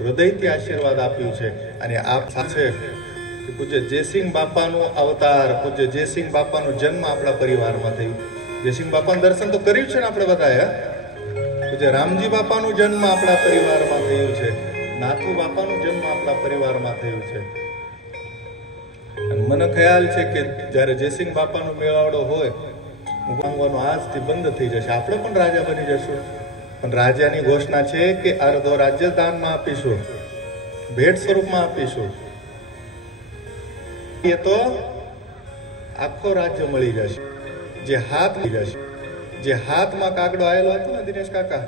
હૃદયથી આશીર્વાદ આપ્યું છે. અને આપ છે પૂજ્ય જયસિંહ બાપાનું અવતાર, પૂજ્ય જયસિંહ બાપાનો જન્મ આપણા પરિવારમાં થયું. જયસિંહ બાપાનું દર્શન તો કર્યું છે ને આપણે બધાએ. પૂજ્ય રામજી બાપાનું જન્મ આપણા પરિવારમાં થયું છે. નાથુ બાપાનું જન્મ આપણા પરિવારમાં થયું છે. અને મને ખ્યાલ છે કે જ્યારે જયસિંહ બાપાનો મેળાવડો હોય, માંગવાનું આજથી બંધ થઈ જશે. આપણે પણ રાજા બની જશું. પણ રાજાની ઘોષણા છે કે અર્ધો રાજ્ય દાનમાં આપીશું, ભેટ સ્વરૂપમાં આપીશું. એ તો આખો રાજ્ય મળી જશે. જે હાથ મળી જશે, જે હાથમાં કાગડો આવેલો હતો ને દિનેશ કાકા,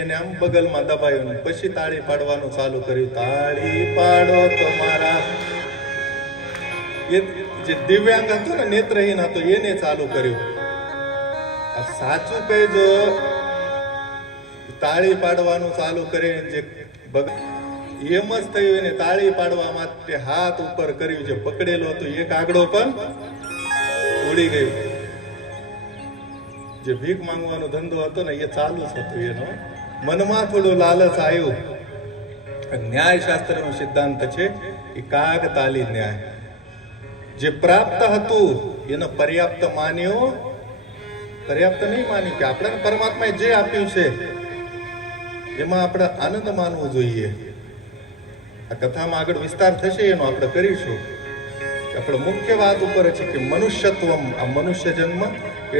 એને આમ બગલમાં દબાયો, પછી તાળી પાડવાનું ચાલુ કર્યું. તાળી પાડો તમારા. એ જે દિવ્યાંગ હતો ને, નેત્રહીન હતો, એને ચાલુ કર્યું. સાચું કહેજો, તાળી પાડવાનું ચાલુ કરે જે એમ જ થયું. એને તાળી પાડવા માટે હાથ ઉપર કર્યું, જે પકડેલો હતો એ કાગડો પણ ઉડી ગયો. જે ભીખ માંગવાનો ધંધો હતો ને, એ ચાલુ જ હતું. એનો મનમાં થોડું લાલચ આવ્યું. ન્યાય શાસ્ત્રનો સિદ્ધાંત છે એ કાગ તાલી ન્યાય. જે પ્રાપ્ત હતું એને પર્યાપ્ત માન્યો, પર્યાપ્ત નહીં માન્યું. કે આપણે પરમાત્માએ જે આપ્યું છે એમાં આપણે આનંદ માનવો જોઈએ. આ કથામાં આગળ વિસ્તાર થશે, એનો આપણે કરીશું. આપણે મુખ્ય વાત ઉપર છે કે મનુષ્યત્વમ, આ મનુષ્ય જન્મ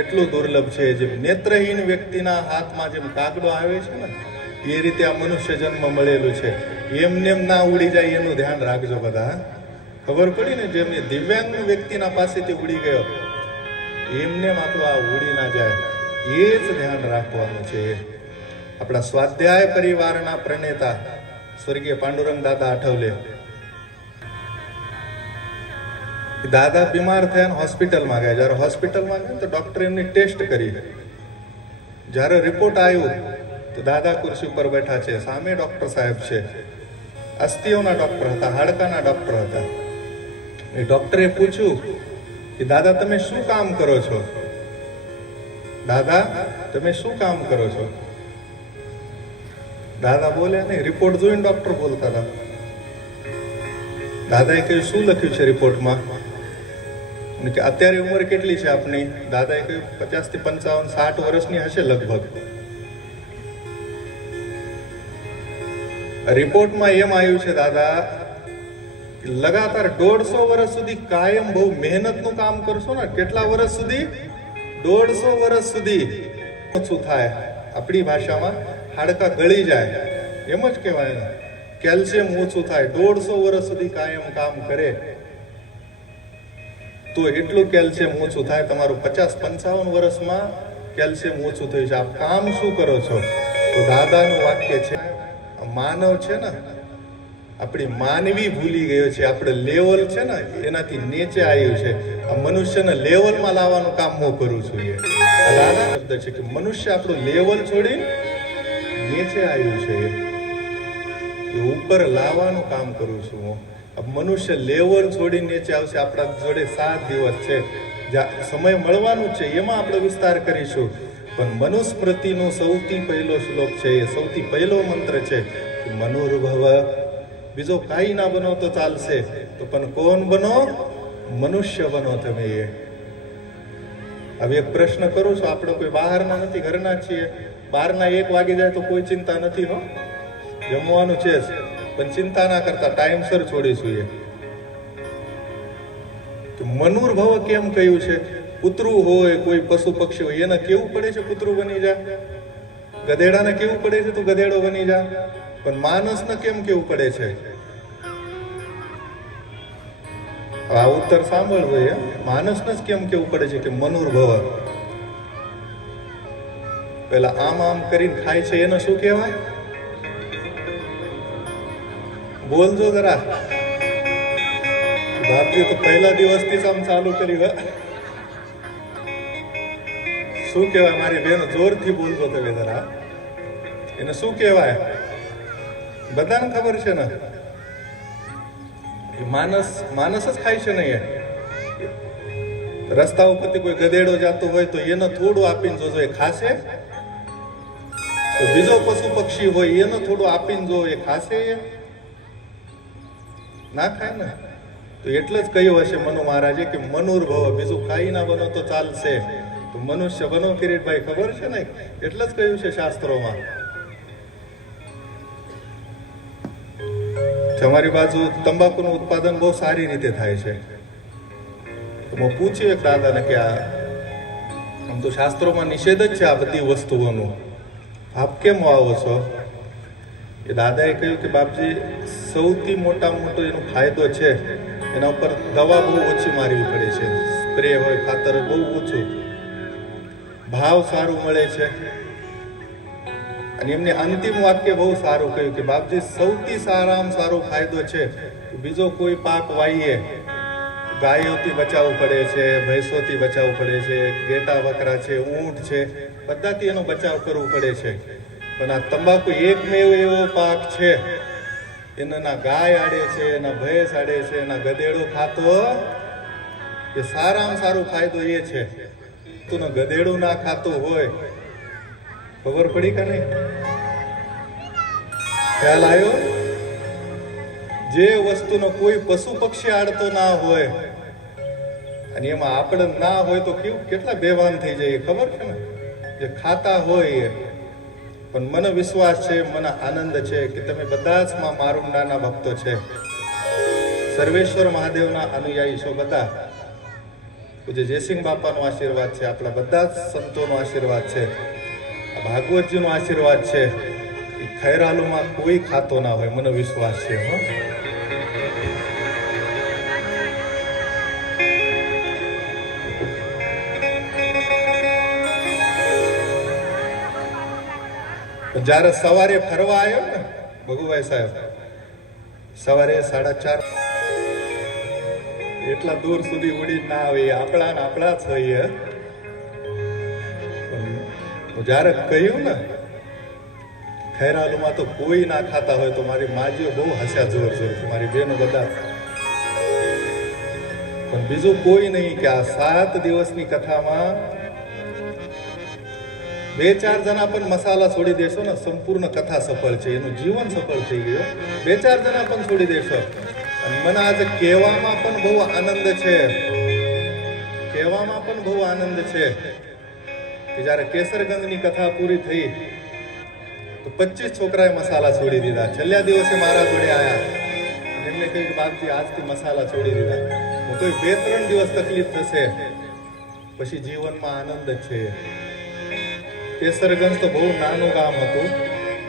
એટલું દુર્લભ છે. જેમ નેત્રહીન વ્યક્તિના હાથમાં જેમ કાગડો આવે છે ને, એ રીતે આ મનુષ્ય જન્મ મળેલું છે. એમને ના ઉડી જાય એનું ધ્યાન રાખજો બધા. ખબર પડી ને, જેમ દિવ્યાંગ વ્યક્તિના પાસેથી ઉડી ગયો, એમને આપણું આ ઉડી ના જાય, એ જ ધ્યાન રાખવાનું છે. આપણા સ્વાધ્યાય પરિવારના પ્રણેતા સ્વર્ગીય પાંડુરંગ દાદા અઠવલે, દાદા બીમાર થયા, હોસ્પિટલમાં ગયા. જયારે હોસ્પિટલમાં ગયા તો ડોક્ટરે એમની ટેસ્ટ કરી. જયારે રિપોર્ટ આવ્યું તો દાદા ખુરશી ઉપર બેઠા છે, સામે ડોક્ટર સાહેબ છે. અસ્થિઓના ડોક્ટર હતા, હાડકાના ડોક્ટર હતા. એ ડોક્ટરે પૂછ્યું કે દાદા તમે શું કામ કરો છો? દાદા તમે શું કામ કરો છો? દાદા બોલ્યા નહીં. રિપોર્ટ જોઈને ડોક્ટર બોલતા હતા. દાદાએ કહ્યું શું લખ્યું છે રિપોર્ટમાં? કે અત્યારે ઉંમર કેટલી છે આપની? દાદાએ કહ્યું 50 થી 55, 60 વર્ષની હશે લગભગ. રિપોર્ટમાં એમ આવ્યું છે દાદા, લગાતાર 150 વર્ષ સુધી કાયમ બહુ મહેનતનું કામ કરશો ને, કેટલા વર્ષ સુધી? 150 વર્ષ સુધી ઓછું થાય. આપણી ભાષામાં હાડકા ગળી જાય, એમ જ કહેવાય ને. કેલ્શિયમ ઓછું થાય. 150 વર્ષ સુધી કાયમ કામ કરે તો એટલું કેલ્શિયમ ઓછું થાય. તમારું 50-55 વર્ષમાં કેલ્શિયમ ઓછું થયું છે. આપ કામ શું કરો છો? તો દાદાનું વાક્ય છે, માનવ છે ને, આપણી માનવી ભૂલી ગયો છે. આપણે લેવલ છે ને એનાથી નીચે આવ્યું છે. આ મનુષ્યને લેવલમાં લાવવાનું કામ હું કરું છું. એ દાદા શબ્દ છે કે મનુષ્ય આપણું લેવલ છોડી નીચે આવ્યું છે, એ ઉપર લાવવાનું કામ કરું છું હું. મનુષ્ય લેવલ છોડી નીચે આવશે. આપણા જોડે 7 દિવસ છે, સમય મળવાનું છે, એમાં આપણે વિસ્તાર કરીશું. પણ મનુસ્મૃતિનો સૌથી પહેલો શ્લોક છે, એ સૌથી પહેલો મંત્ર છે, મનુર્ભવ બીજો કાંઈ ના બનો તો ચાલશે, તો પણ કોણ બનો? મનુષ્ય બનો તમે. હવે એક પ્રશ્ન કરું છું, આપણે કોઈ બહારના નથી, ઘરના જ છીએ. બહારના 1 વાગી જાય તો કોઈ ચિંતા નથી, હો, જમવાનું છે જ, પણ ચિંતા ના કરતા ટાઈમસર છોડીશું. તો મનુર્ભવ કેમ કહ્યું છે? કૂતરું હોય, કોઈ પશુ પક્ષી હોય, એને કેવું પડે છે કૂતરું બની જા? ગધેડાને કેવું પડે છે તું ગધેડો બની જા? પણ માણસને કેમ કેવું પડે છે? આ ઉત્તર સાંભળવો. માણસને જ કેમ કેવું પડે છે કે મનુર્ભવ? પેલા આમ આમ કરીને ખાય છે, એને શું કહેવાય? બોલજો જરા. બાપજી તો પહેલા દિવસથી જ આમ ચાલુ કર્યું. શું કહેવાય મારી બેનો? જોરથી બોલજો તમે જરા. એને શું કહેવાય? બધાને ખબર છે ને? માણસ જ ખાય છે ને. રસ્તા ઉપરથી કોઈ ગધેડો જતો હોય તો એને થોડું આપીને જોજો, એ ખાશે? તો બીજો પશુ પક્ષી હોય એને થોડું આપીને જો, એ ખાશે? ના ખાય ને. તો એટલે જ કહ્યું હશે મનુ મહારાજે કે મનુર્ભવ, બીજું કાંઈ ના બનો તો ચાલશે, તો મનુષ્ય બનો. કિરીટભાઈ ખબર છે ને? એટલે જ કહ્યું છે શાસ્ત્રોમાં. અમારી બાજુ તંબાકુનું ઉત્પાદન બહુ સારી રીતે થાય છે. તો મેં પૂછ્યું એક દાદાને કે આમ તો શાસ્ત્રોમાં નિષેધ જ છે આ બધી વસ્તુઓનું, આપ કેમ આવો છો? એ દાદાએ કહ્યું કે બાપજી, સૌથી મોટામાં મોટો એનો ફાયદો છે, એના ઉપર દવા બહુ ઓછી મારવી પડે છે, સ્પ્રે હોય, ખાતર બહુ ઓછું, ભાવ સારું મળે છે. અને એમને અંતિમ વાક્ય બહુ સારું કહ્યું કે બાપજી, સૌથી સારામાં સારો ફાયદો છે, બીજો કોઈ પાક વાઈએ, ગાયોથી બચાવવું પડે છે, ભેંસોથી બચાવવું પડે છે, ઘેટા બકરા છે, ઊંટ છે, બધાથી એનો બચાવ કરવો પડે છે. પણ આ તંબાકુ એકમેવ એવો પાક છે, એને ના ગાય આડે છે, ના ભેંસ આડે છે, ના ગધેડો ખાતો, એ સારામાં સારો ફાયદો એ છે. તું ગધેડું ના ખાતું હોય, ખબર પડી કે નહીં? ખ્યાલ આવ્યો? જે વસ્તુનો કોઈ પશુ પક્ષી આડતો ના હોય અને એમાં આપણે ના હોય તો કેવું, કેટલા બેભાન થઈ જાય, ખબર છે ને? જે ખાતા હોય. પણ મને વિશ્વાસ છે, મને આનંદ છે કે તમે બધા જ માં મારુંડાના ભક્તો છે, સર્વેશ્વર મહાદેવના અનુયાયી છો બધા. પૂજ્ય જયસિંહ બાપાનો આશીર્વાદ છે, આપણા બધા જ સંતોનો આશીર્વાદ છે, ભાગવતજીનો આશીર્વાદ છે. એ ખૈરાલુમાં કોઈ ખાતો ના હોય, મને વિશ્વાસ છે. જયારે સવારે ફરવા આવ્યો ને ભગુભાઈ સાહેબ, સવારે 4:30, એટલા દૂર સુધી ઉડી ના આવે, આપણા જ હોઈએ. જયારે કહ્યું ને ખૈરાલુમાં તો કોઈ ના ખાતા હોય, તો મારી માજીઓ બહુ હસ્યા જોર જોર, મારી બહેનો બધા. પણ બીજું કોઈ નહીં કે આ 7 દિવસની કથામાં 2-4 જણા પણ મસાલા છોડી દેશો ને, સંપૂર્ણ કથા સફળ છે, એનું જીવન સફળ થઈ ગયું. 2-4 જણા પણ છોડી દેશો. અને મને આજે કહેવામાં પણ બહુ આનંદ છે, કહેવામાં પણ બહુ આનંદ છે કે જયારે કેસરગંજની કથા પૂરી થઈ તો 25 છોકરાએ મસાલા છોડી દીધા. છેલ્લા દિવસે મારા જોડે આવ્યા, એમને કહ્યું કે બાપજી આજથી મસાલા છોડી દીધા. હું કોઈ 2-3 દિવસ તકલીફ થશે, પછી જીવનમાં આનંદ છે. કેસરગંજ તો બહુ નાનું ગામ હતું,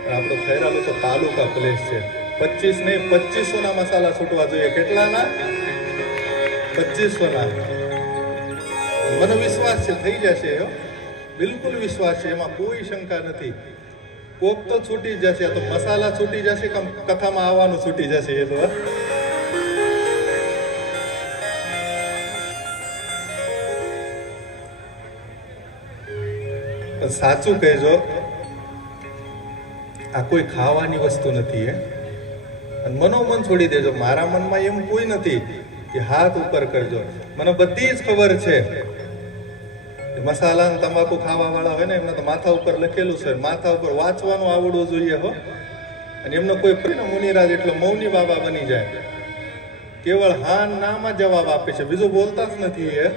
આપણો ખૈરાલુ તો તાલુકા પ્લેસ છે. 25 નહીં 2500 ના મસાલા છૂટવા જોઈએ. કેટલાના? 2500 ના. મને વિશ્વાસ છે થઈ જશે, બિલકુલ વિશ્વાસ છે, એમાં કોઈ શંકા નથી. કોક તો છૂટી જશે, તો મસાલા છૂટી જશે કે કથામાં આવવાનું છૂટી જશે? એ તો સાચું કહેજો, આ કોઈ ખાવાની વસ્તુ નથી. અને મનોમન છોડી દેજો. મારા મનમાં એમ કોઈ નથી કે હાથ ઉપર કરજો. મને બધી જ ખબર છે. મસાલા તમાકુ ખાવા વાળા હોય ને, એમને તો માથા ઉપર લખેલું છે, માથા ઉપર વાંચવાનું આવડવું જોઈએ. અને એમનો કોઈ પ્રશ્ન મુનિરાજ એટલો મૌની બાબા બની જાય, કેવળ હા નામાં જવાબ આપે છે, બીજું બોલતા જ નથી.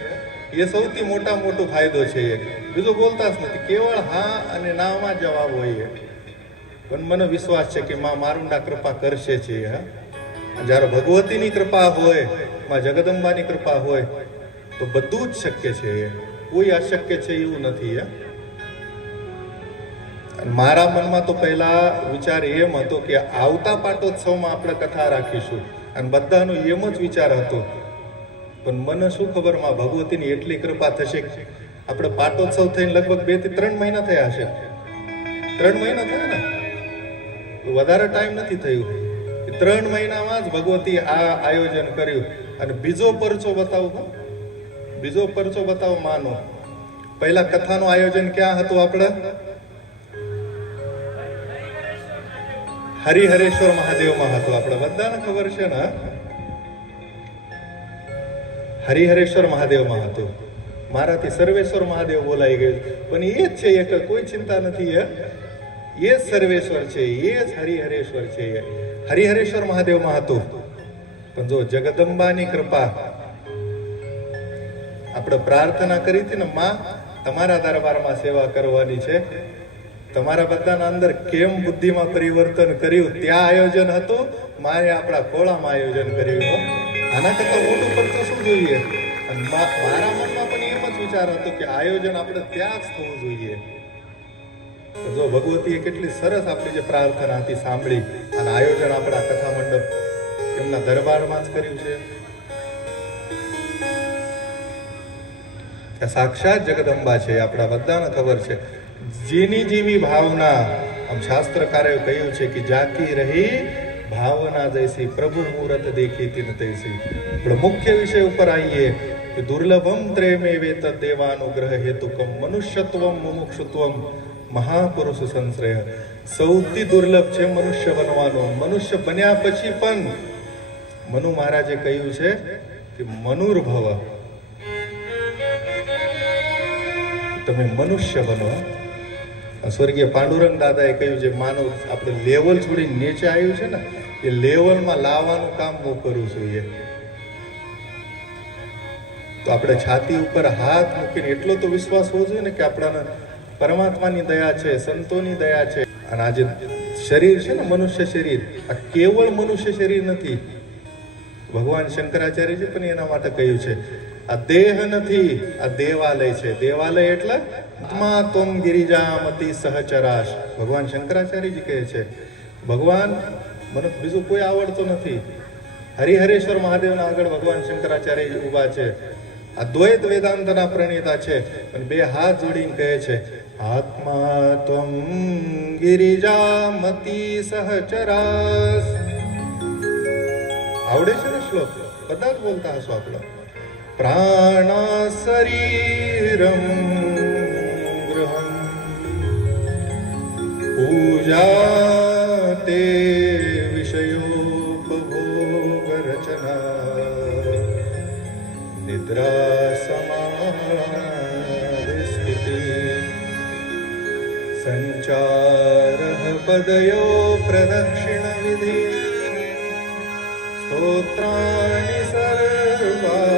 એ સૌથી મોટો ફાયદો છે. બીજું બોલતા જ નથી, કેવળ હા અને નામાં જવાબ હોય. પણ મને વિશ્વાસ છે કે માં મારુંડા કૃપા કરશે છે. જ્યારે ભગવતીની કૃપા હોય, માં જગદંબાની કૃપા હોય તો બધું જ શક્ય છે. કોઈ અશક્ય છે એવું નથી. મારા મનમાં તો પહેલા વિચાર એમ હતો કે આવતા પાટોત્સવમાં આપણે કથા રાખીશું, અને બધાનો એમ જ વિચાર હતો. પણ મને શું ખબર, માં ભગવતીની એટલી કૃપા થશે. આપણે પાટોત્સવ થઈને લગભગ 2 થી 3 મહિના થયા હશે. 3 મહિના થયા ને, વધારે ટાઈમ નથી થયું. 3 મહિનામાં જ ભગવતી આ આયોજન કર્યું. અને બીજો પરચો બતાવો માનો. પહેલા કથાનું આયોજન ક્યાં હતું? આપણે હરિહરેશ્વર મહાદેવમાં હતું. આપણે બધાને ખબર છે ને, હરિહરેશ્વર મહાદેવમાં હતું. મારાથી સર્વેશ્વર મહાદેવ બોલાઈ ગયું, પણ એ જ છે. એક કોઈ ચિંતા નથી. એ જ સર્વેશ્વર છે, એ જ હરિહરેશ્વર છે. હરિહરેશ્વર મહાદેવમાં હતું. પણ જો જગદંબાની કૃપા, આપણે પ્રાર્થના કરી હતી ને, માં તમારા દરબારમાં સેવા કરવાની છે, તમારા બધાના અંદર કેમ બુદ્ધિમાં પરિવર્તન કર્યું, ત્યાં આયોજન હતું. મારે આપણા ખોળામાં આયોજન કર્યું. આના કરતા મોટું પડતો શું જોઈએ? અને મારા મનમાં પણ એમ જ વિચાર હતો કે આયોજન આપણે ત્યાં જ થવું જોઈએ. જો ભગવતીએ કેટલી સરસ આપણી જે પ્રાર્થના હતી સાંભળી, અને આયોજન આપણા કથા મંડપ એમના દરબારમાં જ કર્યું છે. સાક્ષાત જગદંબા છે, આપણા બધાને ખબર છે. જેની જેવી ભાવના, આમ શાસ્ત્રકારે કહ્યું છે કે જાકી રહી ભાવના જૈસી પ્રભુ મુહૂર્ત દેખી તિન તૈસી. આપણે મુખ્ય વિષય ઉપર આવીએ કે દુર્લભમ ત્રેમે વેત દેવાનુગ્રહ હેતુકમ મનુષ્યત્વમ મુમુક્ષુત્વમ મહાપુરુષ સંશ્રય. સૌથી દુર્લભ છે મનુષ્ય બનવાનો. મનુષ્ય બન્યા પછી પણ મનુ મહારાજે કહ્યું છે કે મનુર્ભવ, તમે મનુષ્ય બનો. સ્વર્ગીય પાંડુરંગ દાદાએ કહ્યું છે, માનવ આપણે લેવલ છોડીને નીચે આવ્યું છે ને, એ લેવલમાં લાવવાનું કામ હું કરું છું. તો આપણે છાતી ઉપર હાથ મૂકીને એટલો તો વિશ્વાસ હોવો જોઈએ ને કે આપણાને પરમાત્માની દયા છે, સંતોની દયા છે. અને આ જે શરીર છે ને, મનુષ્ય શરીર, આ કેવળ મનુષ્ય શરીર નથી. ભગવાન શંકરાચાર્યજી પણ એના માટે કહ્યું છે, આ દેહ નથી, આ દેવાલય છે. દેવાલય એટલે આત્મા તમ ગિરિજામતી સહચરાશ. ભગવાન શંકરાચાર્યજી કહે છે, ભગવાન મને બીજું કોઈ આવડતો નથી. હરિહરેશ્વર મહાદેવના આગળ ભગવાન શંકરાચાર્યજી ઉભા છે. આ દ્વૈત વેદાંતના પ્રણેતા છે, અને 2 હાથ જોડીને કહે છે, આત્મા તમ ગિરિજામતી સહચરાશ. આવડે છે ને શ્લોક? બધા જ બોલતા હશો આપણે. પ્રાણા શરીરમ ગૃહં પૂજા તે વિષયોપભોગ રચના નિદ્રા સમાધિ સ્થિતિ સંચાર પદયો પ્રદક્ષિણ વિધિ સ્તોત્રાણિ સર્વા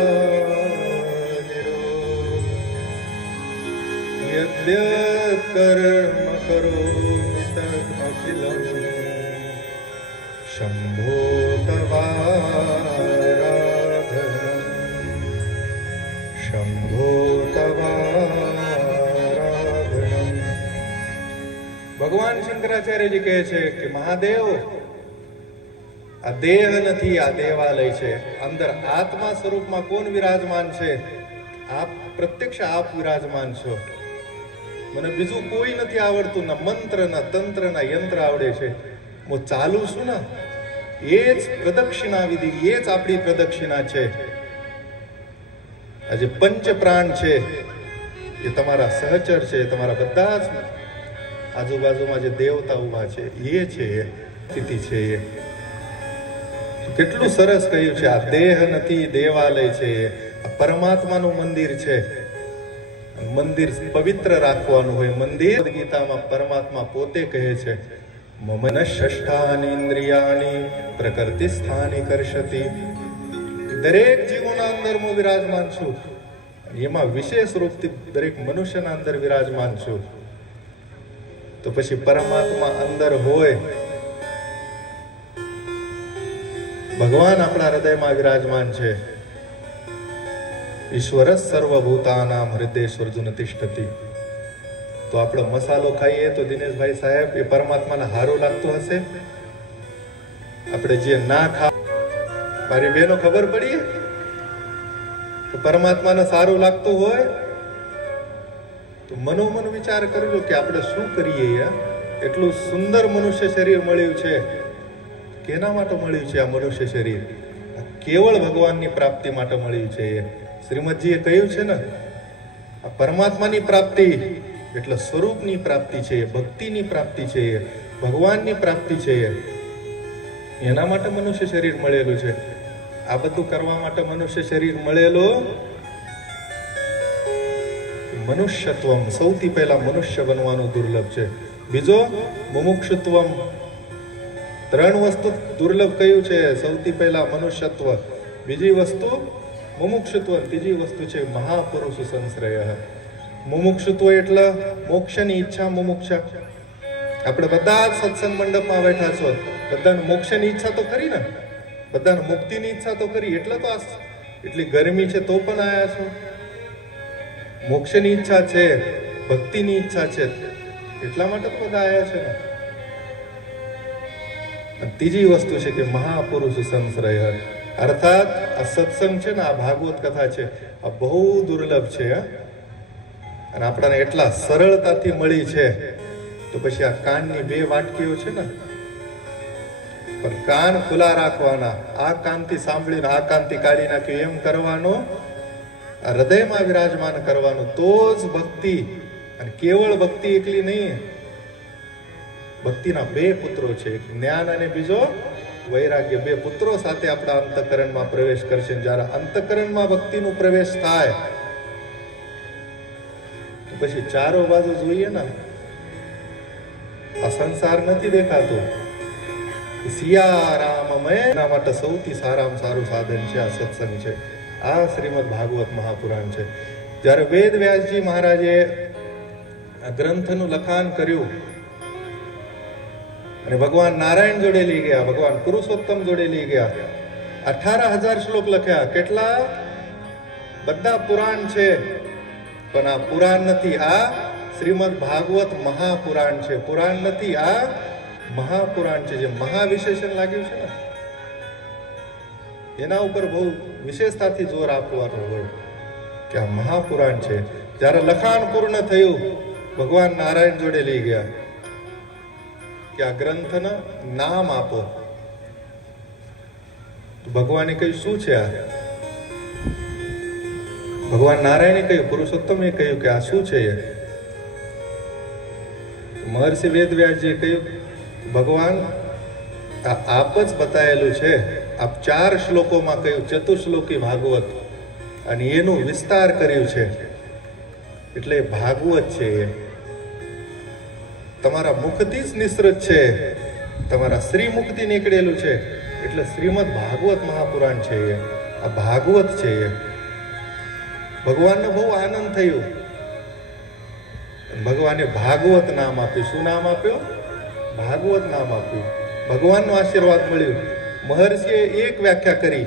કર્મ કરો અખિલમ શંભો તવારાધનમ શંભો તવારાધનમ. ભગવાન શંકરાચાર્યજી કહે છે કે મહાદેવ, આ દેહ નથી, આ દેવાલય છે. અંદર આત્મા સ્વરૂપમાં કોણ વિરાજમાન છે? આપ પ્રત્યક્ષ આપ વિરાજમાન છો. મને બીજું કોઈ નથી આવડતું, ના મંત્ર, ના તંત્ર, ના યંત્ર આવડે છે. હું ચાલુ છું ને, એ જ પ્રદક્ષિણા વિધિ, એ જ આપણી પ્રદક્ષિણા છે. આ જે પંચ પ્રાણ છે એ તમારા સહચર છે. તમારા બધા જ આજુબાજુમાં જે દેવતા ઉભા છે એ છે, સ્થિતિ છે. કેટલું સરસ કહ્યું છે, આ દેહ નથી, દેવાલય છે. આ પરમાત્માનું મંદિર છે. મંદિર પવિત્ર રાખવાનું હોય. મંદિર ગીતામાં પરમાત્મા પોતે કહે છે મમન ષષ્ઠાની ઇન્દ્રિયાની પ્રકૃતિ સ્થાની કરશતી. દરેક જીવોના અંદર હું વિરાજમાન છું. એમાં વિશેષ રૂપથી દરેક મનુષ્યના અંદર વિરાજમાન છું. તો પછી પરમાત્મા અંદર હોય, ભગવાન આપણા હૃદયમાં વિરાજમાન છે. ઈશ્વર સર્વભૂતાનામ હૃદયેશ્વર્જુન તિષ્ઠતિ. તો આપણો મસાલો ખાઈએ તો દિનેશભાઈ સાહેબ એ પરમાત્માને હારું લાગતું હશે? આપણે જે ના ખા, મારી બહેનો ખબર પડી તો પરમાત્માને સારું લાગતું હોય તો મનોમન વિચાર કરજો કે આપણે શું કરીએ યાર. એટલું સુંદર મનુષ્ય શરીર મળ્યું છે. કેના માટે મળ્યું છે આ મનુષ્ય શરીર? કેવળ ભગવાનની પ્રાપ્તિ માટે મળ્યું છે. શ્રીમદજીએ કહ્યું છે ને, આ પરમાત્માની પ્રાપ્તિ એટલે સ્વરૂપની પ્રાપ્તિ છે, ભક્તિની પ્રાપ્તિ છે, ભગવાનની પ્રાપ્તિ છે. એના માટે મનુષ્ય શરીર મળેલું છે. આ બધું કરવા માટે મનુષ્ય શરીર મળેલું. મનુષ્યત્વમ, સૌથી પહેલા મનુષ્ય બનવાનું દુર્લભ છે. બીજો મુમુક્ષુત્વમ. 3 વસ્તુ દુર્લભ કયું છે? સૌથી પહેલા મનુષ્યત્વ, બીજી વસ્તુ મુમુક્ષુત્વ, ત્રીજી વસ્તુ છે મહાપુરુષ સંશ્રય. મુમુક્ષુત્વ એટલે મોક્ષની ઈચ્છા. મુમુક્ષા આપણે બધા સત્સંગ મંડપમાં બેઠા છો, બધાને મોક્ષની ઈચ્છા તો ખરી ને, બધાને મુક્તિની ઈચ્છા તો ખરી. એટલે તો એટલી ગરમી છે તો પણ આયા છો. મોક્ષની ઈચ્છા છે, ભક્તિની ઈચ્છા છે, એટલા માટે તો બધા આયા છે ને. ત્રીજી વસ્તુ છે કે મહાપુરુષ સંશ્રય, અર્થાત આ સત્સંગ છે ને, આ ભાગવત કથા છે, આ બહુ દુર્લભ છે. અને આપણને એટલા સરળતાથી મળી છે. તો પછી આ કાનની 2 વાટકીઓ છે ને, પણ કાન ખુલ્લા રાખવાના. આ કાનથી સાંભળીને આ કાનથી કાઢી નાખ્યું એમ કરવાનું, આ હૃદયમાં વિરાજમાન કરવાનું. તો જ ભક્તિ. અને કેવળ ભક્તિ એકલી નહીં, ભક્તિના 2 પુત્રો છે, એક જ્ઞાન અને બીજો વૈરાગ્ય. 2 પુત્રો સાથે આપણા અંતઃકરણમાં પ્રવેશ કરશે. જ્યારે અંતઃકરણમાં ભક્તિનો પ્રવેશ થાય તો પછી ચારો બાજુ જોઈએ ને, આ સંસાર નથી દેખાતો. સિયારામમય. એના માટે સૌથી સારામાં સારું સાધન છે આ સત્સંગ છે, આ શ્રીમદ ભાગવત મહાપુરાણ છે. જ્યારે વેદ વ્યાસજી મહારાજે આ ગ્રંથનું લખાણ કર્યું અને ભગવાન નારાયણ જોડે લઈ ગયા, ભગવાન પુરુષોત્તમ જોડે લઈ ગયા, 18,000 શ્લોક લખ્યા. કેટલા? બધા પુરાણ છે, પણ આ પુરાણ નથી, આ શ્રીમદ ભાગવત મહાપુરાણ છે. પુરાણ નથી, આ મહાપુરાણ છે. જે મહાવિશેષણ લાગ્યું છે ને, એના ઉપર બહુ વિશેષતાથી જોર આપવાનું હોય કે આ મહાપુરાણ છે. જ્યારે લખાણ પૂર્ણ થયું, ભગવાન નારાયણ જોડે લઈ ગયા કે આ ગ્રંથના નામ આપો. તો ભગવાને કહ્યું શું છે આ? ભગવાન નારાયણે કહ્યું, પુરુષોત્તમે કહ્યું કે આ શું છે? મહર્ષિ વેદવ્યાસજીએ કહ્યું, ભગવાન આ આપ જ બતાયેલું છે. આપ 4 શ્લોકોમાં કહ્યું, ચતુશ્લોકી ભાગવત, અને એનું વિસ્તાર કર્યું છે, એટલે ભાગવત છે. એ તમારા મુખથી જ નિસૃત છે, તમારા શ્રીમુખથી નીકળેલું છે, એટલે શ્રીમદ ભાગવત મહાપુરાણ છે. આ ભાગવત છે. ભગવાનને બહુ આનંદ થયો. ભગવાને ભાગવત નામ આપ્યું. શું નામ આપ્યું? ભાગવત નામ આપ્યું. ભગવાનનો આશીર્વાદ મળ્યો. મહર્ષિએ એક વ્યાખ્યા કરી,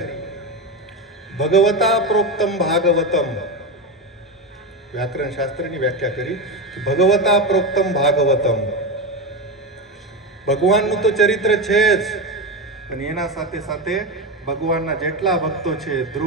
ભગવતા પ્રોક્તમ ભાગવતમ. વ્યાકરણ શાસ્ત્રની વ્યાખ્યા કરી કે ભગવતા પ્રોક્તમ ભાગવતમ. ભગવાનનું તો ચરિત્ર છે જ, અને એના સાથે સાથે ભગવાનના જેટલા ભક્તો છે, ધ્રુવ